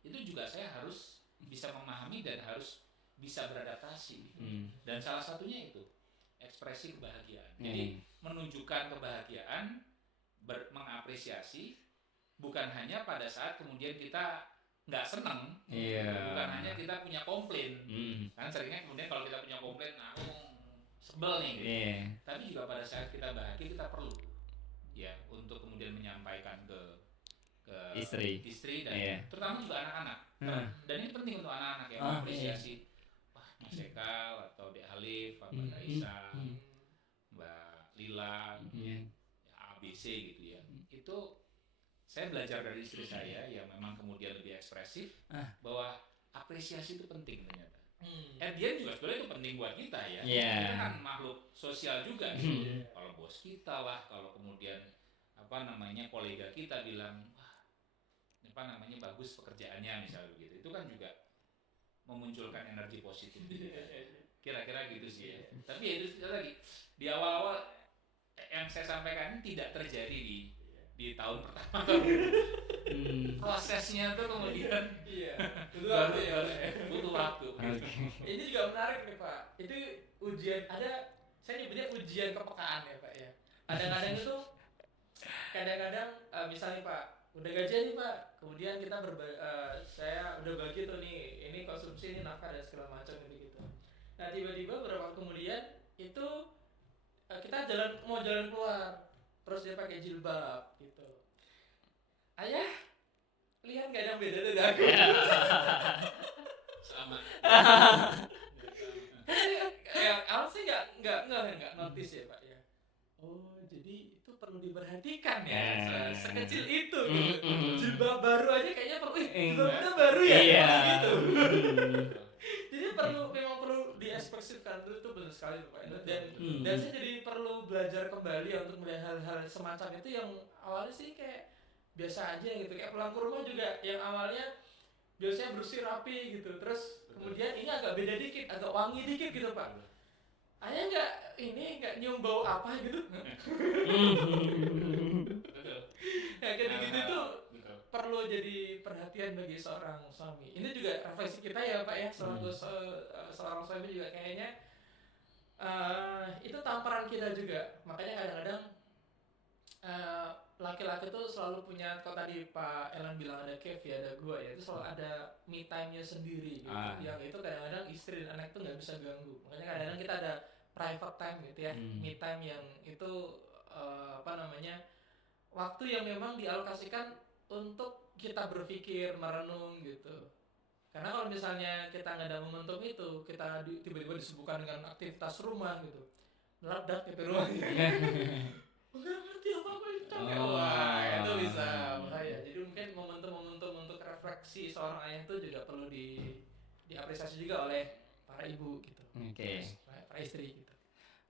itu juga saya harus bisa memahami dan harus bisa beradaptasi. Dan salah satunya itu ekspresi kebahagiaan. Jadi menunjukkan kebahagiaan, mengapresiasi, bukan hanya pada saat kemudian kita nggak senang, bukan hanya kita punya komplain. Kan seringnya kemudian kalau kita punya komplain, aku sebel nih gitu. Tapi juga pada saat kita bahagia kita perlu ya untuk kemudian menyampaikan ke istri dan terutama juga anak-anak. Dan ini penting untuk anak-anak ya, mengapresiasi Mas Ekal atau Dek Halif, Mbak Raisa, Mbak Lila, ya, ABC gitu ya. Itu saya belajar dari istri saya yang memang kemudian lebih ekspresif, bahwa apresiasi itu penting ternyata. Dia juga sebenarnya itu penting buat kita ya. Kita kan makhluk sosial juga gitu. Kalau bos kita lah, kalau kemudian kolega kita bilang, bagus pekerjaannya misalnya begitu, itu kan juga memunculkan energi positif. Kira-kira gitu sih ya. Tapi ya itu lagi di awal-awal yang saya sampaikan ini tidak terjadi di tahun pertama. Prosesnya tuh kemudian Iya. Butuh waktu ya. butuh waktu. Ini juga menarik nih Pak. Itu ujian saya nyebutnya ujian kepekaan ya Pak ya. Kadang-kadang itu misalnya Pak udah gajian nih Pak, kemudian kita saya udah bagi tuh nih, ini konsumsi, ini nafkah dan segala macam gitu. Nah tiba-tiba beberapa waktu kemudian itu kita mau jalan keluar, terus dia pakai jilbab gitu. Ayah, lihat nggak ada yang beda dari aku? Sama. Ya, awal sih nggak notice ya Pak ya. Oh jadi itu perlu diperhatikan ya, sekecil itu. Gitu. Jilbab baru aja kayaknya perlu, jilbabnya baru ya, gitu. Jadi memang perlu diekspresifkan itu benar sekali Pak. Dan saya jadi perlu belajar kembali ya untuk melihat hal-hal semacam itu yang awalnya sih kayak biasa aja gitu, kayak pulang ke rumah juga yang awalnya biasanya bersih rapi gitu, terus kemudian ini agak beda dikit, agak wangi dikit gitu Pak. Ayah nggak nyium bau apa gitu. Ya kayak gitu tuh perlu jadi perhatian bagi seorang suami. Ini juga refleksi kita ya Pak ya, seorang suami juga kayaknya itu tamparan kita juga. Makanya kadang-kadang laki-laki tuh selalu punya, kalau tadi Pak Elan bilang ada cave ya, ada gua ya, itu selalu ada me time-nya sendiri gitu. Yang itu kadang-kadang istri dan anak tuh nggak bisa ganggu. Makanya kadang-kadang kita ada private time gitu ya, me time yang itu waktu yang memang dialokasikan untuk kita berpikir, merenung gitu. Karena kalau misalnya kita nggak ada momentum itu, kita tiba-tiba disibukkan dengan aktivitas rumah gitu, meledak gitu rumahnya. Nggak ngerti apa-apa itu capek. Wah, itu bisa bahaya. Jadi mungkin momentum-momentum untuk refleksi seorang ayah itu juga perlu diapresiasi juga oleh para ibu gitu. Para istri gitu.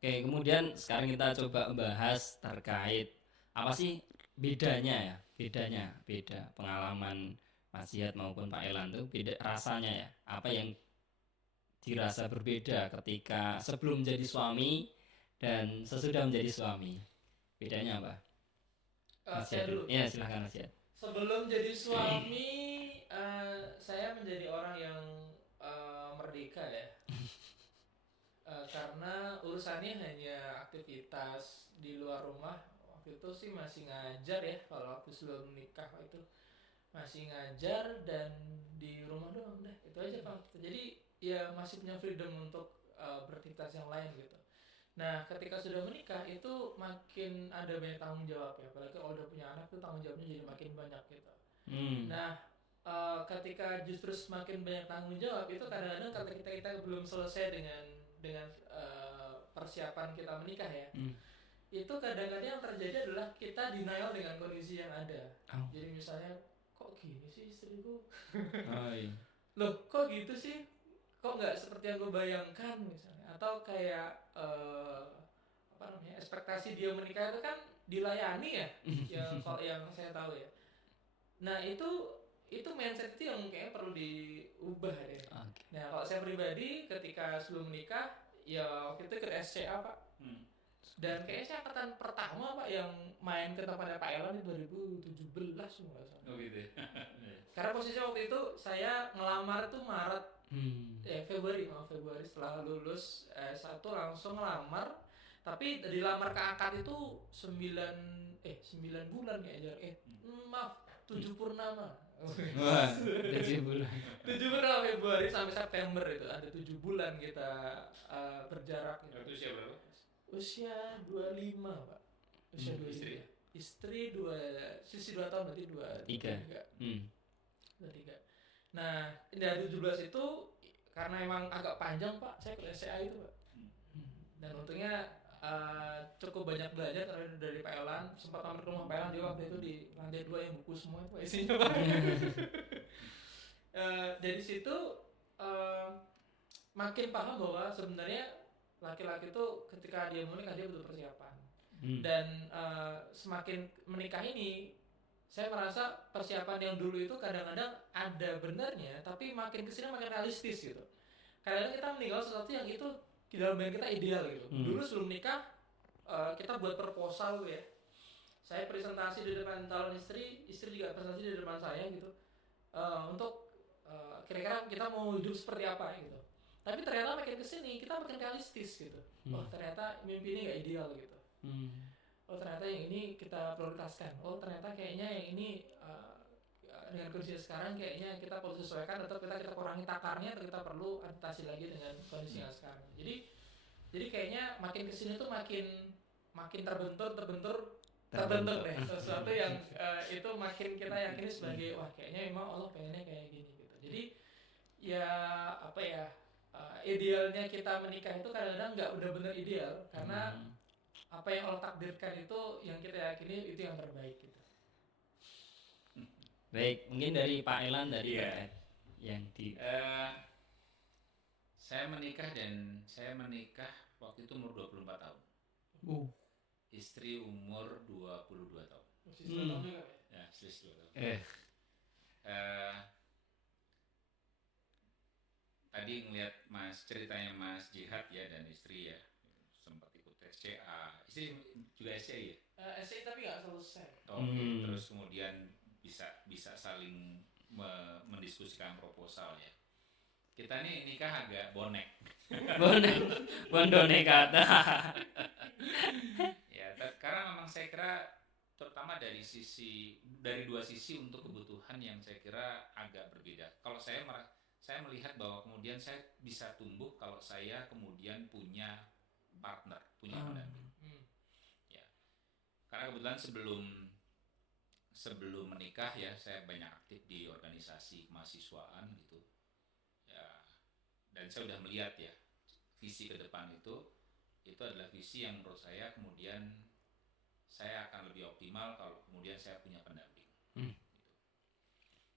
Oke, kemudian sekarang kita coba bahas terkait apa sih bedanya pengalaman Mas Ziyad maupun Pak Elan tuh beda rasanya ya. Apa yang dirasa berbeda ketika sebelum menjadi suami dan sesudah menjadi suami? Bedanya apa? Saya dulu. Iya, silakan Mas Ziyad. Sebelum jadi suami, saya menjadi orang yang merdeka ya. Karena urusannya hanya aktivitas di luar rumah. Waktu itu sih masih ngajar ya, kalau waktu sebelum nikah itu masih ngajar dan di rumah doang deh, itu aja Pak. Jadi ya masih punya freedom untuk beraktivitas yang lain gitu. Nah ketika sudah menikah itu makin ada banyak tanggung jawab ya, apalagi kalau udah punya anak tuh tanggung jawabnya jadi makin banyak gitu. Nah ketika justru semakin banyak tanggung jawab itu kadang-kadang ketika kita belum selesai dengan persiapan kita menikah ya, itu kadang-kadang yang terjadi adalah kita denial dengan kondisi yang ada. Jadi misalnya kok gini sih istriku, loh kok gitu sih, kok nggak seperti yang gue bayangkan misalnya, atau kayak ekspektasi dia menikah itu kan dilayani ya, yang saya tahu ya. Nah itu mindset itu yang kayaknya perlu diubah ya. Nah kalau saya pribadi ketika sebelum menikah ya waktu itu ikut SCA Pak. Dan kayaknya saya angkatan pertama Pak yang main ke tempatnya Pak Elan di 2017 nggak salah. Oh gitu ya. Karena posisinya waktu itu saya ngelamar itu Maret, Februari setelah lulus S1 langsung ngelamar. Tapi dilamar ke akad itu 9 bulan kayaknya. 7 purnama. Wah, 7 bulan. 7 bulan Februari sampai September itu ada 7 bulan kita berjarak gitu. Itu usia berapa? Usia 25 Pak. Usia 25. Istri 2 tahun berarti 23. Nah dari 17 itu karena emang agak panjang Pak, saya ke SCA itu Pak. Dan untungnya cukup banyak belajar dari Pak Elan. Sempat mampir ke rumah Pak Elan di waktu itu di lantai 2 yang buku semua itu isinya Pak. Dari situ makin paham bahwa sebenarnya laki-laki itu ketika dia menikah dia butuh persiapan. Dan semakin menikah ini saya merasa persiapan yang dulu itu kadang-kadang ada benarnya, tapi makin kesini makin realistis gitu. Kadang-kadang kita meninggal sesuatu yang itu di dalam bayangan kita ideal gitu. Dulu sebelum nikah kita buat proposal ya. Saya presentasi di depan calon istri, istri juga presentasi di depan saya gitu. Untuk kira-kira kita mau hidup seperti apa gitu. Tapi ternyata makin kesini kita makin realistis gitu. Oh ternyata mimpi ini gak ideal gitu. Oh ternyata yang ini kita prioritaskan. Oh ternyata kayaknya yang ini dengan kondisi sekarang kayaknya kita perlu sesuaikan atau kita kurangi takarnya atau kita perlu adaptasi lagi dengan kondisi yang sekarang. Jadi kayaknya makin kesini tuh makin terbentur deh sesuatu yang itu makin kita yakini sebagai wah kayaknya memang Allah pengennya kayak gini gitu. Jadi ya apa ya idealnya kita menikah itu kadang-kadang nggak benar-benar ideal karena apa yang Allah takdirkan itu yang kita yakini itu yang terbaik gitu. Baik, mungkin dari Pak Elan dari Iya. yang di Saya menikah waktu itu umur 24 tahun. Istri umur 22 tahun. Ya, selisih 2 tahun. Tadi ngelihat ceritanya Mas Jihad ya dan istri ya, sempat ikut SCA. Istri juga SCA ya? SCA tapi nggak selesai. Terus kemudian bisa saling mendiskusikan proposal ya. Kita nih nikah agak bonek. Bondo nekat. Ya, karena memang saya kira terutama dari dua sisi untuk kebutuhan yang saya kira agak berbeda. Kalau saya melihat bahwa kemudian saya bisa tumbuh kalau saya kemudian punya partner, punya pendamping. Ya. Karena kebetulan sebelum menikah ya saya banyak aktif di organisasi kemahasiswaan gitu. Ya. Dan saya sudah melihat ya visi ke depan itu adalah visi yang menurut saya kemudian saya akan lebih optimal kalau kemudian saya punya pendamping. Gitu.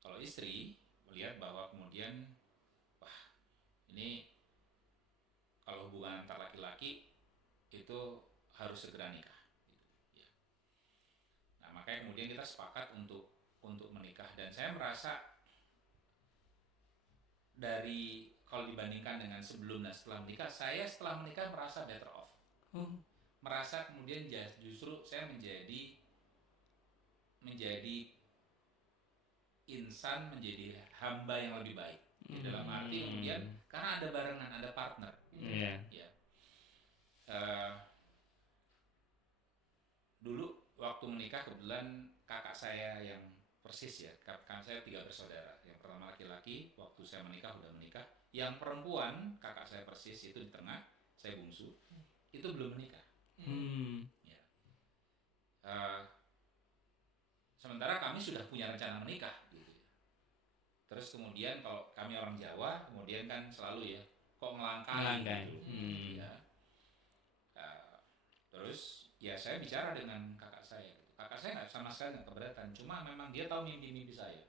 Kalau istri melihat bahwa kemudian wah ini kalau hubungan antar laki-laki itu harus segera nikah. Gitu. Ya. Nah makanya kemudian kita sepakat untuk menikah dan saya merasa kalau dibandingkan dengan sebelum dan setelah menikah, saya setelah menikah merasa better off. Merasa kemudian justru saya menjadi insan, menjadi hamba yang lebih baik. Dalam arti kemudian karena ada barengan, ada partner. Ya. Dulu waktu menikah kebetulan kakak saya yang persis ya, kakak saya 3 bersaudara. Yang pertama laki-laki, waktu saya menikah udah menikah. Yang perempuan, kakak saya persis itu di tengah, saya bungsu, itu belum menikah. Ya. Sementara kami sudah punya rencana menikah. Gitu. Terus kemudian kalau kami orang Jawa, kemudian kan selalu ya, kok melangkai. Gitu. Ya. Terus ya saya bicara dengan kakak saya. Kakak saya sama sekali nggak keberatan, cuma memang dia tahu mimpi-mimpi saya.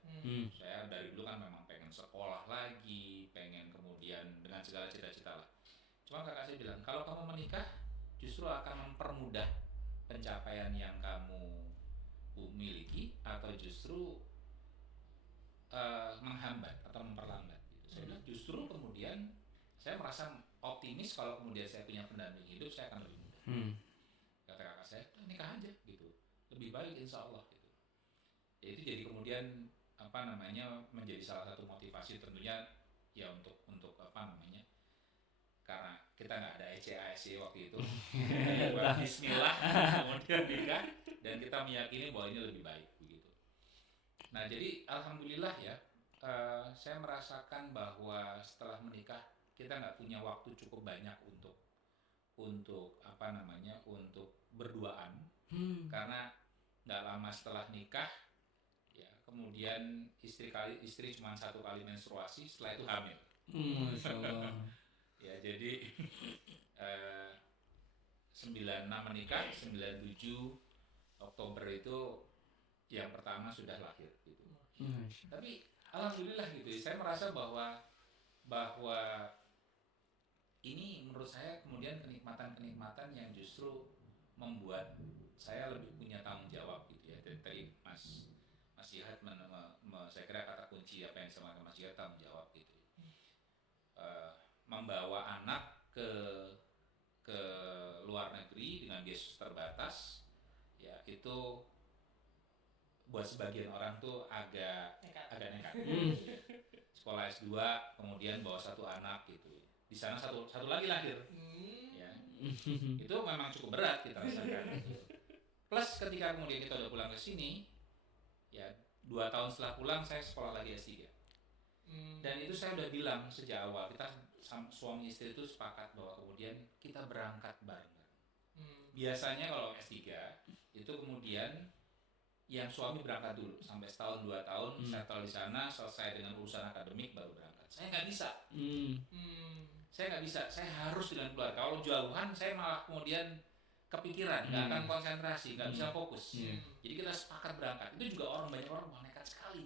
Saya dari dulu kan memang pengen sekolah lagi, pengen kemudian dengan segala cita-cita lah. Cuma kakak saya bilang, kalau kamu menikah justru akan mempermudah pencapaian yang kamu miliki atau justru menghambat atau memperlambat. Gitu. Saya bilang justru kemudian saya merasa optimis kalau kemudian saya punya pendamping hidup saya akan lebih mudah. Kata kakak saya, nikah aja gitu, lebih baik insya Allah gitu. Ya, itu jadi kemudian menjadi salah satu motivasi tentunya ya untuk karena kita nggak ada ECA waktu itu. Bismillah kemudian nikah dan kita meyakini bahwa ini lebih baik begitu. Nah jadi alhamdulillah ya saya merasakan bahwa setelah menikah kita nggak punya waktu cukup banyak untuk berduaan karena nggak lama setelah nikah ya kemudian istri cuma 1 kali menstruasi, setelah itu hamil. Masya Allah. Ya jadi 96 menikah, 97 Oktober itu yang pertama sudah lahir gitu. Tapi alhamdulillah gitu, saya merasa bahwa ini menurut saya kemudian kenikmatan yang justru membuat saya lebih punya tanggung jawab gitu ya. Tadi Mas Jihad saya kira kata kunci apa yang sama Mas Jihad, tanggung jawab gitu. Membawa anak ke luar negeri dengan beasiswa terbatas, ya itu buat sebagian orang tuh agak nekat. Sekolah S2 kemudian bawa satu anak gitu. Di sana satu lagi lahir. Ya. Itu memang cukup berat kita rasakan. Plus ketika kemudian kita udah pulang ke sini, ya 2 tahun setelah pulang saya sekolah lagi S3. Dan itu saya udah bilang sejak awal, kita suami istri itu sepakat bahwa kemudian kita berangkat bareng. Biasanya kalau S3 itu kemudian yang suami berangkat dulu sampai setahun 2 tahun settle di sana, selesai dengan urusan akademik baru berangkat. Saya nggak bisa. Saya nggak bisa. Saya harus dengan keluarga. Kalau jauhan saya malah kemudian kepikiran, nggak akan konsentrasi, nggak bisa fokus. Jadi kita sepakat berangkat. Itu juga banyak orang nekat sekali.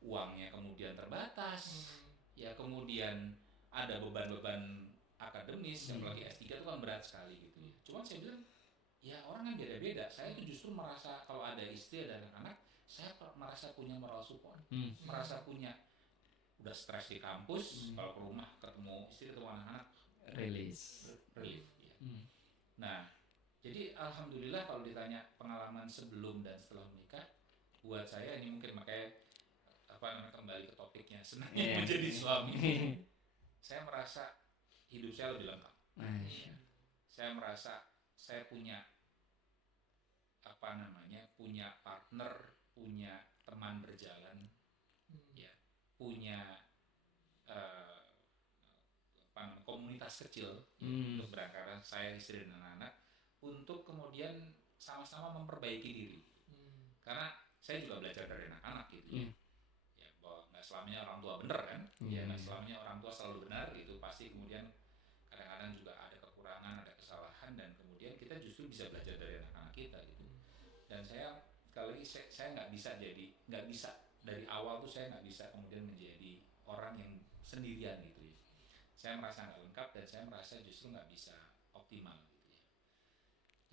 Uangnya kemudian terbatas. Ya kemudian ada beban-beban akademis yang lagi S3 itu kan berat sekali gitu. Cuman saya bilang ya orang kan beda-beda. Saya itu justru merasa kalau ada istri dan anak, saya merasa punya moral support, merasa punya udah stres di kampus, kalau ke rumah ketemu istri ketemu anak-anak, relief. Ya. Nah, jadi alhamdulillah kalau ditanya pengalaman sebelum dan setelah menikah, buat saya ini mungkin makanya kembali ke topiknya senangnya menjadi suami. Saya merasa hidup saya lebih lengkap. Saya merasa saya punya punya partner, punya teman berjalan, ya, punya komunitas kecil untuk berangkat saya istri dan anak untuk kemudian sama-sama memperbaiki diri. Karena saya juga belajar dari anak-anak gitu ya, bahwa nggak selamanya orang tua benar kan, ya nggak selamanya orang tua selalu benar gitu, pasti kemudian kadang-kadang juga ada kekurangan, ada kesalahan, dan kemudian kita justru bisa belajar dari anak-anak kita gitu. Dan saya sekali lagi saya nggak bisa dari awal tuh saya nggak bisa kemudian menjadi orang yang sendirian gitu ya. Saya merasa nggak lengkap dan saya merasa justru nggak bisa optimal gitu ya.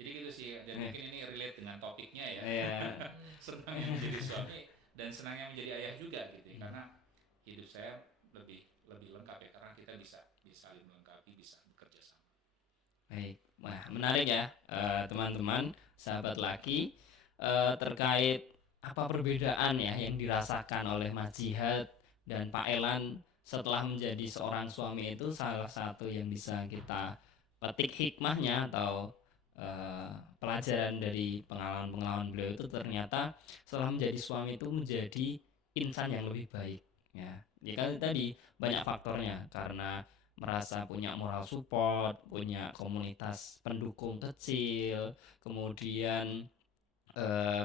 Jadi gitu sih, dan mungkin ini relate dengan topiknya ya. Senangnya menjadi suami dan senangnya menjadi ayah juga gitu ya, karena hidup saya lebih lengkap ya, karena kita bisa saling melengkapi, bisa bekerja sama. Baik, wah menarik ya teman-teman, sahabat laki, terkait apa perbedaan ya yang dirasakan oleh Mas Jihad dan Pak Elan setelah menjadi seorang suami. Itu salah satu yang bisa kita petik hikmahnya atau pelajaran dari pengalaman-pengalaman beliau itu, ternyata setelah menjadi suami itu menjadi insan yang lebih baik ya. Jadi kan tadi banyak faktornya, karena merasa punya moral support, punya komunitas pendukung kecil, kemudian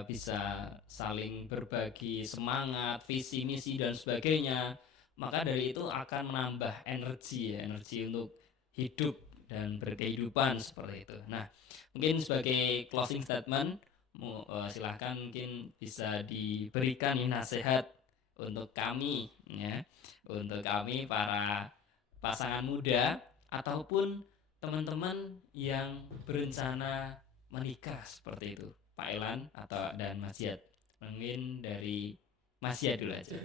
bisa saling berbagi semangat, visi misi dan sebagainya. Maka dari itu akan menambah energi untuk hidup dan berkehidupan seperti itu. Nah, mungkin sebagai closing statement, silahkan mungkin bisa diberikan nasihat untuk kami ya, untuk kami para pasangan muda ataupun teman-teman yang berencana menikah seperti itu, Pak Elan dan Mas Jihad. Mungkin dari Mas Jihad dulu aja.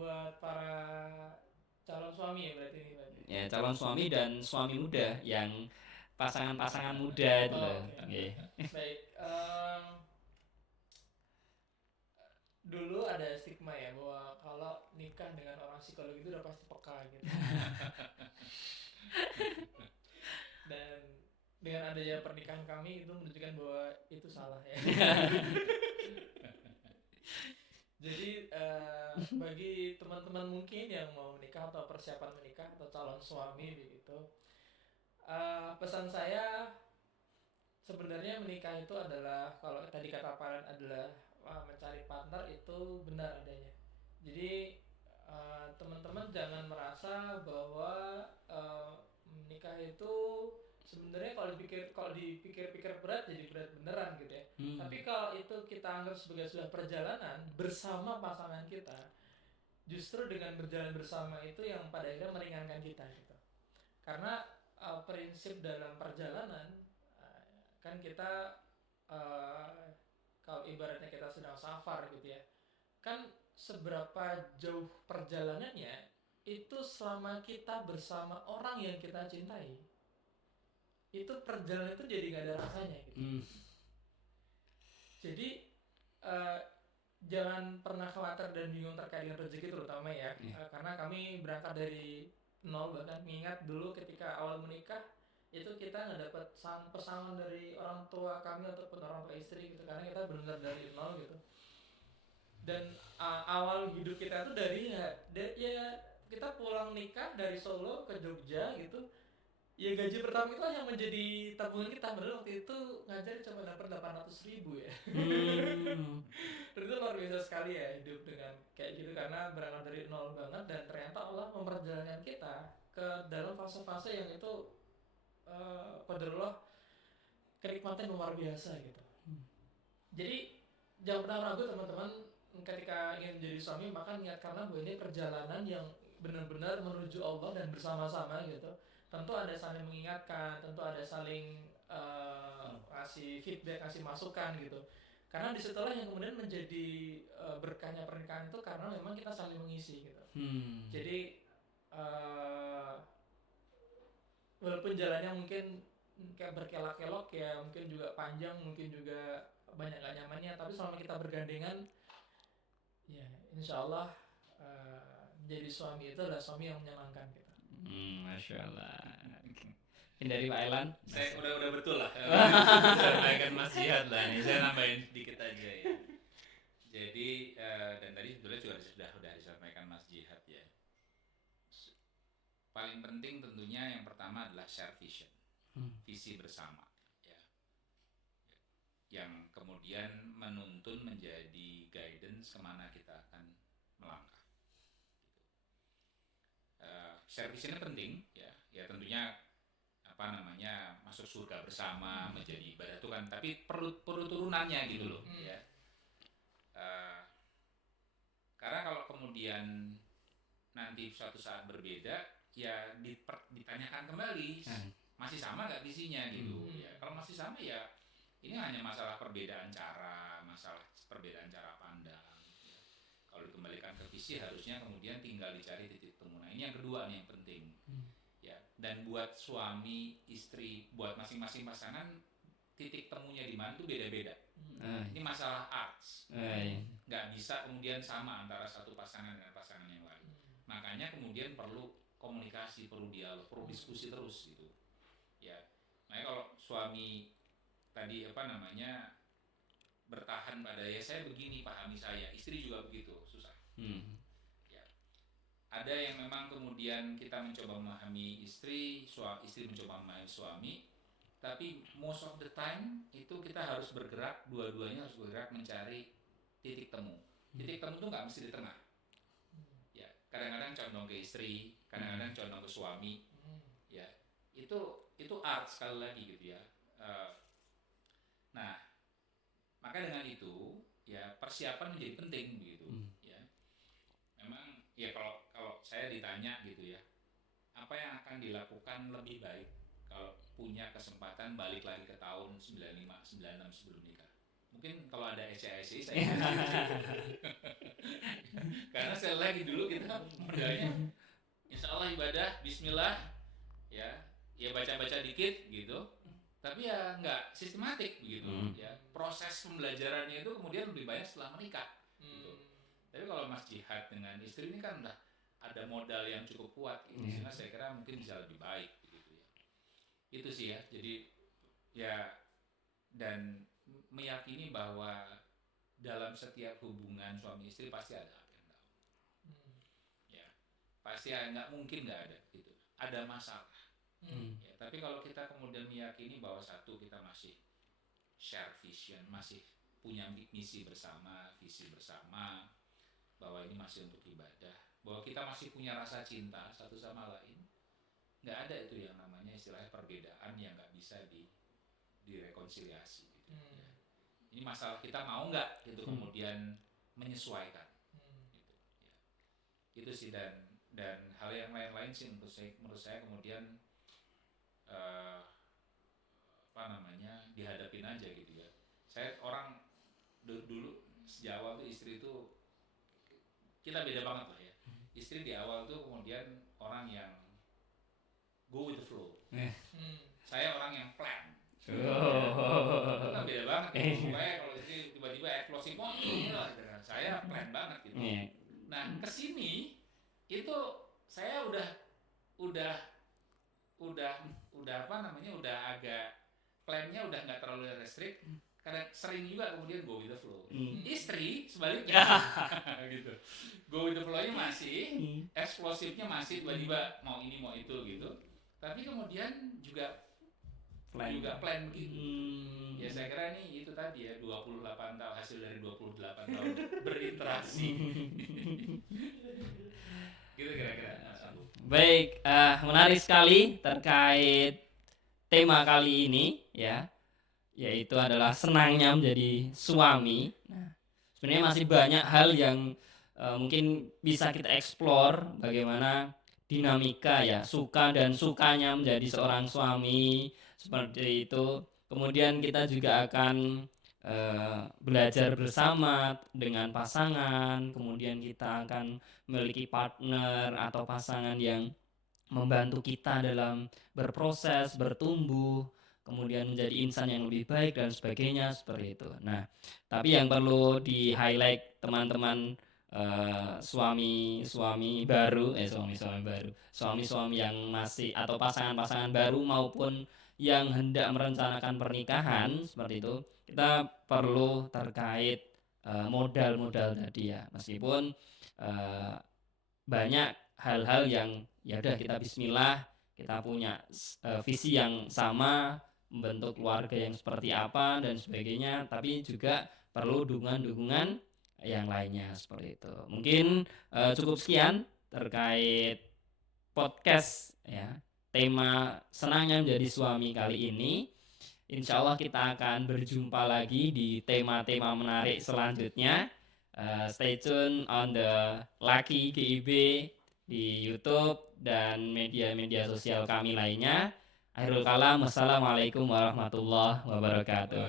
Buat para calon suami ya berarti ini berarti. Ya, calon suami dan suami muda yang pasangan-pasangan muda itu loh. Okay. Baik, dulu ada stigma ya bahwa kalau nikah dengan orang psikolog itu udah pasti peka gitu. Dan dengan adanya pernikahan kami itu menunjukkan bahwa itu salah ya. Jadi bagi teman-teman mungkin yang mau menikah atau persiapan menikah atau calon suami begitu, pesan saya sebenarnya menikah itu adalah, kalau tadi kata Pak adalah mencari partner, itu benar adanya. Jadi teman-teman jangan merasa bahwa menikah itu sebenarnya kalau dipikir-pikir berat, jadi berat beneran gitu ya. Tapi kalau itu kita anggap sebagai sebuah perjalanan bersama pasangan kita, justru dengan berjalan bersama itu yang pada akhirnya meringankan kita gitu. Karena prinsip dalam perjalanan kan kita kalau ibaratnya kita sedang safar gitu ya, kan seberapa jauh perjalanannya itu selama kita bersama orang yang kita cintai, itu perjalanan itu jadi nggak ada rasanya gitu. Jadi jangan pernah khawatir dan bingung terkait dengan rezeki terutama ya. Karena kami berangkat dari nol, bahkan mengingat dulu ketika awal menikah itu kita nggak dapat pesangon dari orang tua kami ataupun orang tua istri gitu, karena kita benar-benar dari nol gitu. Dan awal hidup kita tuh dari ya kita pulang nikah dari Solo ke Jogja gitu, ya gaji pertama itu yang menjadi tabungan kita, padahal waktu itu ngajar cuma dapat 800.000 ya. Dan itu luar biasa sekali ya hidup dengan kayak gitu, karena berangkat dari nol banget, dan ternyata Allah memperjalankan kita ke dalam fase-fase yang itu qadarullah kenikmatan yang luar biasa gitu. Jadi jangan pernah ragu teman-teman ketika ingin menjadi suami, maka niatkanlah bahwa ini perjalanan yang benar-benar menuju Allah dan bersama-sama gitu. Tentu ada saling mengingatkan, tentu ada saling kasih feedback, kasih masukan gitu. Karena disitulah yang kemudian menjadi berkahnya pernikahan itu, karena memang kita saling mengisi gitu. Jadi walaupun jalannya mungkin kayak berkelok-kelok ya, mungkin juga panjang, mungkin juga banyak gak nyamannya, tapi selama kita bergandengan, ya insya Allah menjadi suami itu adalah suami yang menyenangkan gitu. Masya Allah. Dari Pak Elan, Saya udah betul lah. Sampaikan Mas Jihad lah nih, saya nambahin sedikit aja ya. Jadi dan tadi sebetulnya juga sudah disampaikan Mas Jihad ya. Paling penting tentunya yang pertama adalah share vision, visi bersama ya, yang kemudian menuntun menjadi guidance kemana kita akan melangkah. Share visionnya penting ya tentunya masuk surga bersama, menjadi ibadah Tuhan, tapi perlu turunannya gitu loh ya. Karena kalau kemudian nanti suatu saat berbeda, ya ditanyakan kembali masih sama nggak visinya gitu ya. Kalau masih sama ya ini hanya masalah perbedaan cara, masalah perbedaan cara pandang ya. Kalau dikembalikan ke visi, harusnya kemudian tinggal dicari titik temu. Nah ini yang kedua nih yang penting ya. Dan buat suami istri, buat masing-masing pasangan, titik temunya di mana itu beda-beda. Ini masalah arts, nggak bisa kemudian sama antara satu pasangan dengan pasangan yang lain. Makanya kemudian perlu komunikasi, perlu dialog, perlu diskusi terus gitu ya. Makanya kalau suami tadi bertahan pada ya saya begini, pahami saya, istri juga begitu, susah ya. Ada yang memang kemudian kita mencoba memahami istri mencoba memahami suami, tapi most of the time itu kita harus bergerak, dua-duanya harus bergerak mencari titik temu. Titik temu itu nggak mesti di tengah ya, kadang-kadang condong ke istri, kadang-kadang condong ke suami ya. Itu art sekali lagi gitu ya. Nah maka dengan itu ya persiapan menjadi penting begitu ya. Memang ya kalau saya ditanya gitu ya, apa yang akan dilakukan lebih baik kalau punya kesempatan balik lagi ke tahun 95, 96 sebelum nikah? Mungkin kalau ada SCIC saya karena sekali lagi dulu kita modalnya insya Allah ibadah, bismillah ya baca-baca dikit gitu, tapi ya nggak sistematik begitu ya. Proses pembelajarannya itu kemudian lebih banyak setelah menikah gitu. Tapi kalau Mas Jihad dengan istri ini kan udah ada modal yang cukup kuat gitu, sehingga saya kira mungkin bisa lebih baik gitu ya. Itu sih ya. Jadi ya, dan meyakini bahwa dalam setiap hubungan suami istri pasti ada up and down ya, pasti nggak mungkin nggak ada gitu, ada masalah ya. Tapi kalau kita kemudian meyakini bahwa satu, kita masih share vision, masih punya misi bersama, visi bersama, bahwa ini masih untuk ibadah, bahwa kita masih punya rasa cinta satu sama lain, nggak ada itu yang namanya istilahnya perbedaan yang nggak bisa direkonsiliasi gitu ya. Ini masalah kita mau nggak gitu kemudian menyesuaikan gitu ya. Itu sih, dan hal yang lain-lain sih menurut saya kemudian dihadapin aja gitu ya. Saya orang dulu sejak awal tuh istri itu kita beda banget lah ya. istri di awal tuh kemudian orang yang go with the flow. Saya orang yang plan. Itu kan beda banget. Pokoknya kalau istri tiba-tiba eksplosif, inilah gitu kan. Saya plan banget gitu. Nah kesini itu saya udah apa namanya, udah agak plannya udah nggak terlalu restrict. Karena sering juga kemudian go with the flow. Istri sebaliknya gitu. Go with the flow-nya masih, eksplosifnya masih, tiba-tiba mau ini mau itu gitu. Tapi kemudian juga plan begitu. Ya saya kira ini itu tadi ya, 28 tahun, hasil dari 28 tahun berinteraksi. Gitu kira-kira Mas Abu. Baik, menarik sekali terkait tema kali ini ya, yaitu adalah senangnya menjadi suami. Nah, sebenarnya masih banyak hal yang mungkin bisa kita explore, bagaimana dinamika ya, suka dan sukanya menjadi seorang suami seperti itu. Kemudian kita juga akan belajar bersama dengan pasangan, kemudian kita akan memiliki partner atau pasangan yang membantu kita dalam berproses, bertumbuh, kemudian menjadi insan yang lebih baik dan sebagainya seperti itu. Nah, tapi yang perlu di-highlight teman-teman suami-suami baru, suami-suami yang masih atau pasangan-pasangan baru maupun yang hendak merencanakan pernikahan seperti itu, kita perlu terkait modal-modal tadi ya. Meskipun banyak hal-hal yang ya udah kita bismillah, kita punya visi yang sama, membentuk keluarga yang seperti apa dan sebagainya, tapi juga perlu dukungan-dukungan yang lainnya seperti itu. Mungkin cukup sekian terkait podcast ya, tema senangnya menjadi suami kali ini. Insya Allah kita akan berjumpa lagi di tema-tema menarik selanjutnya. Stay tune on the Lucky GIB di YouTube dan media-media sosial kami lainnya. Akhirul kalam, wassalamualaikum warahmatullahi wabarakatuh.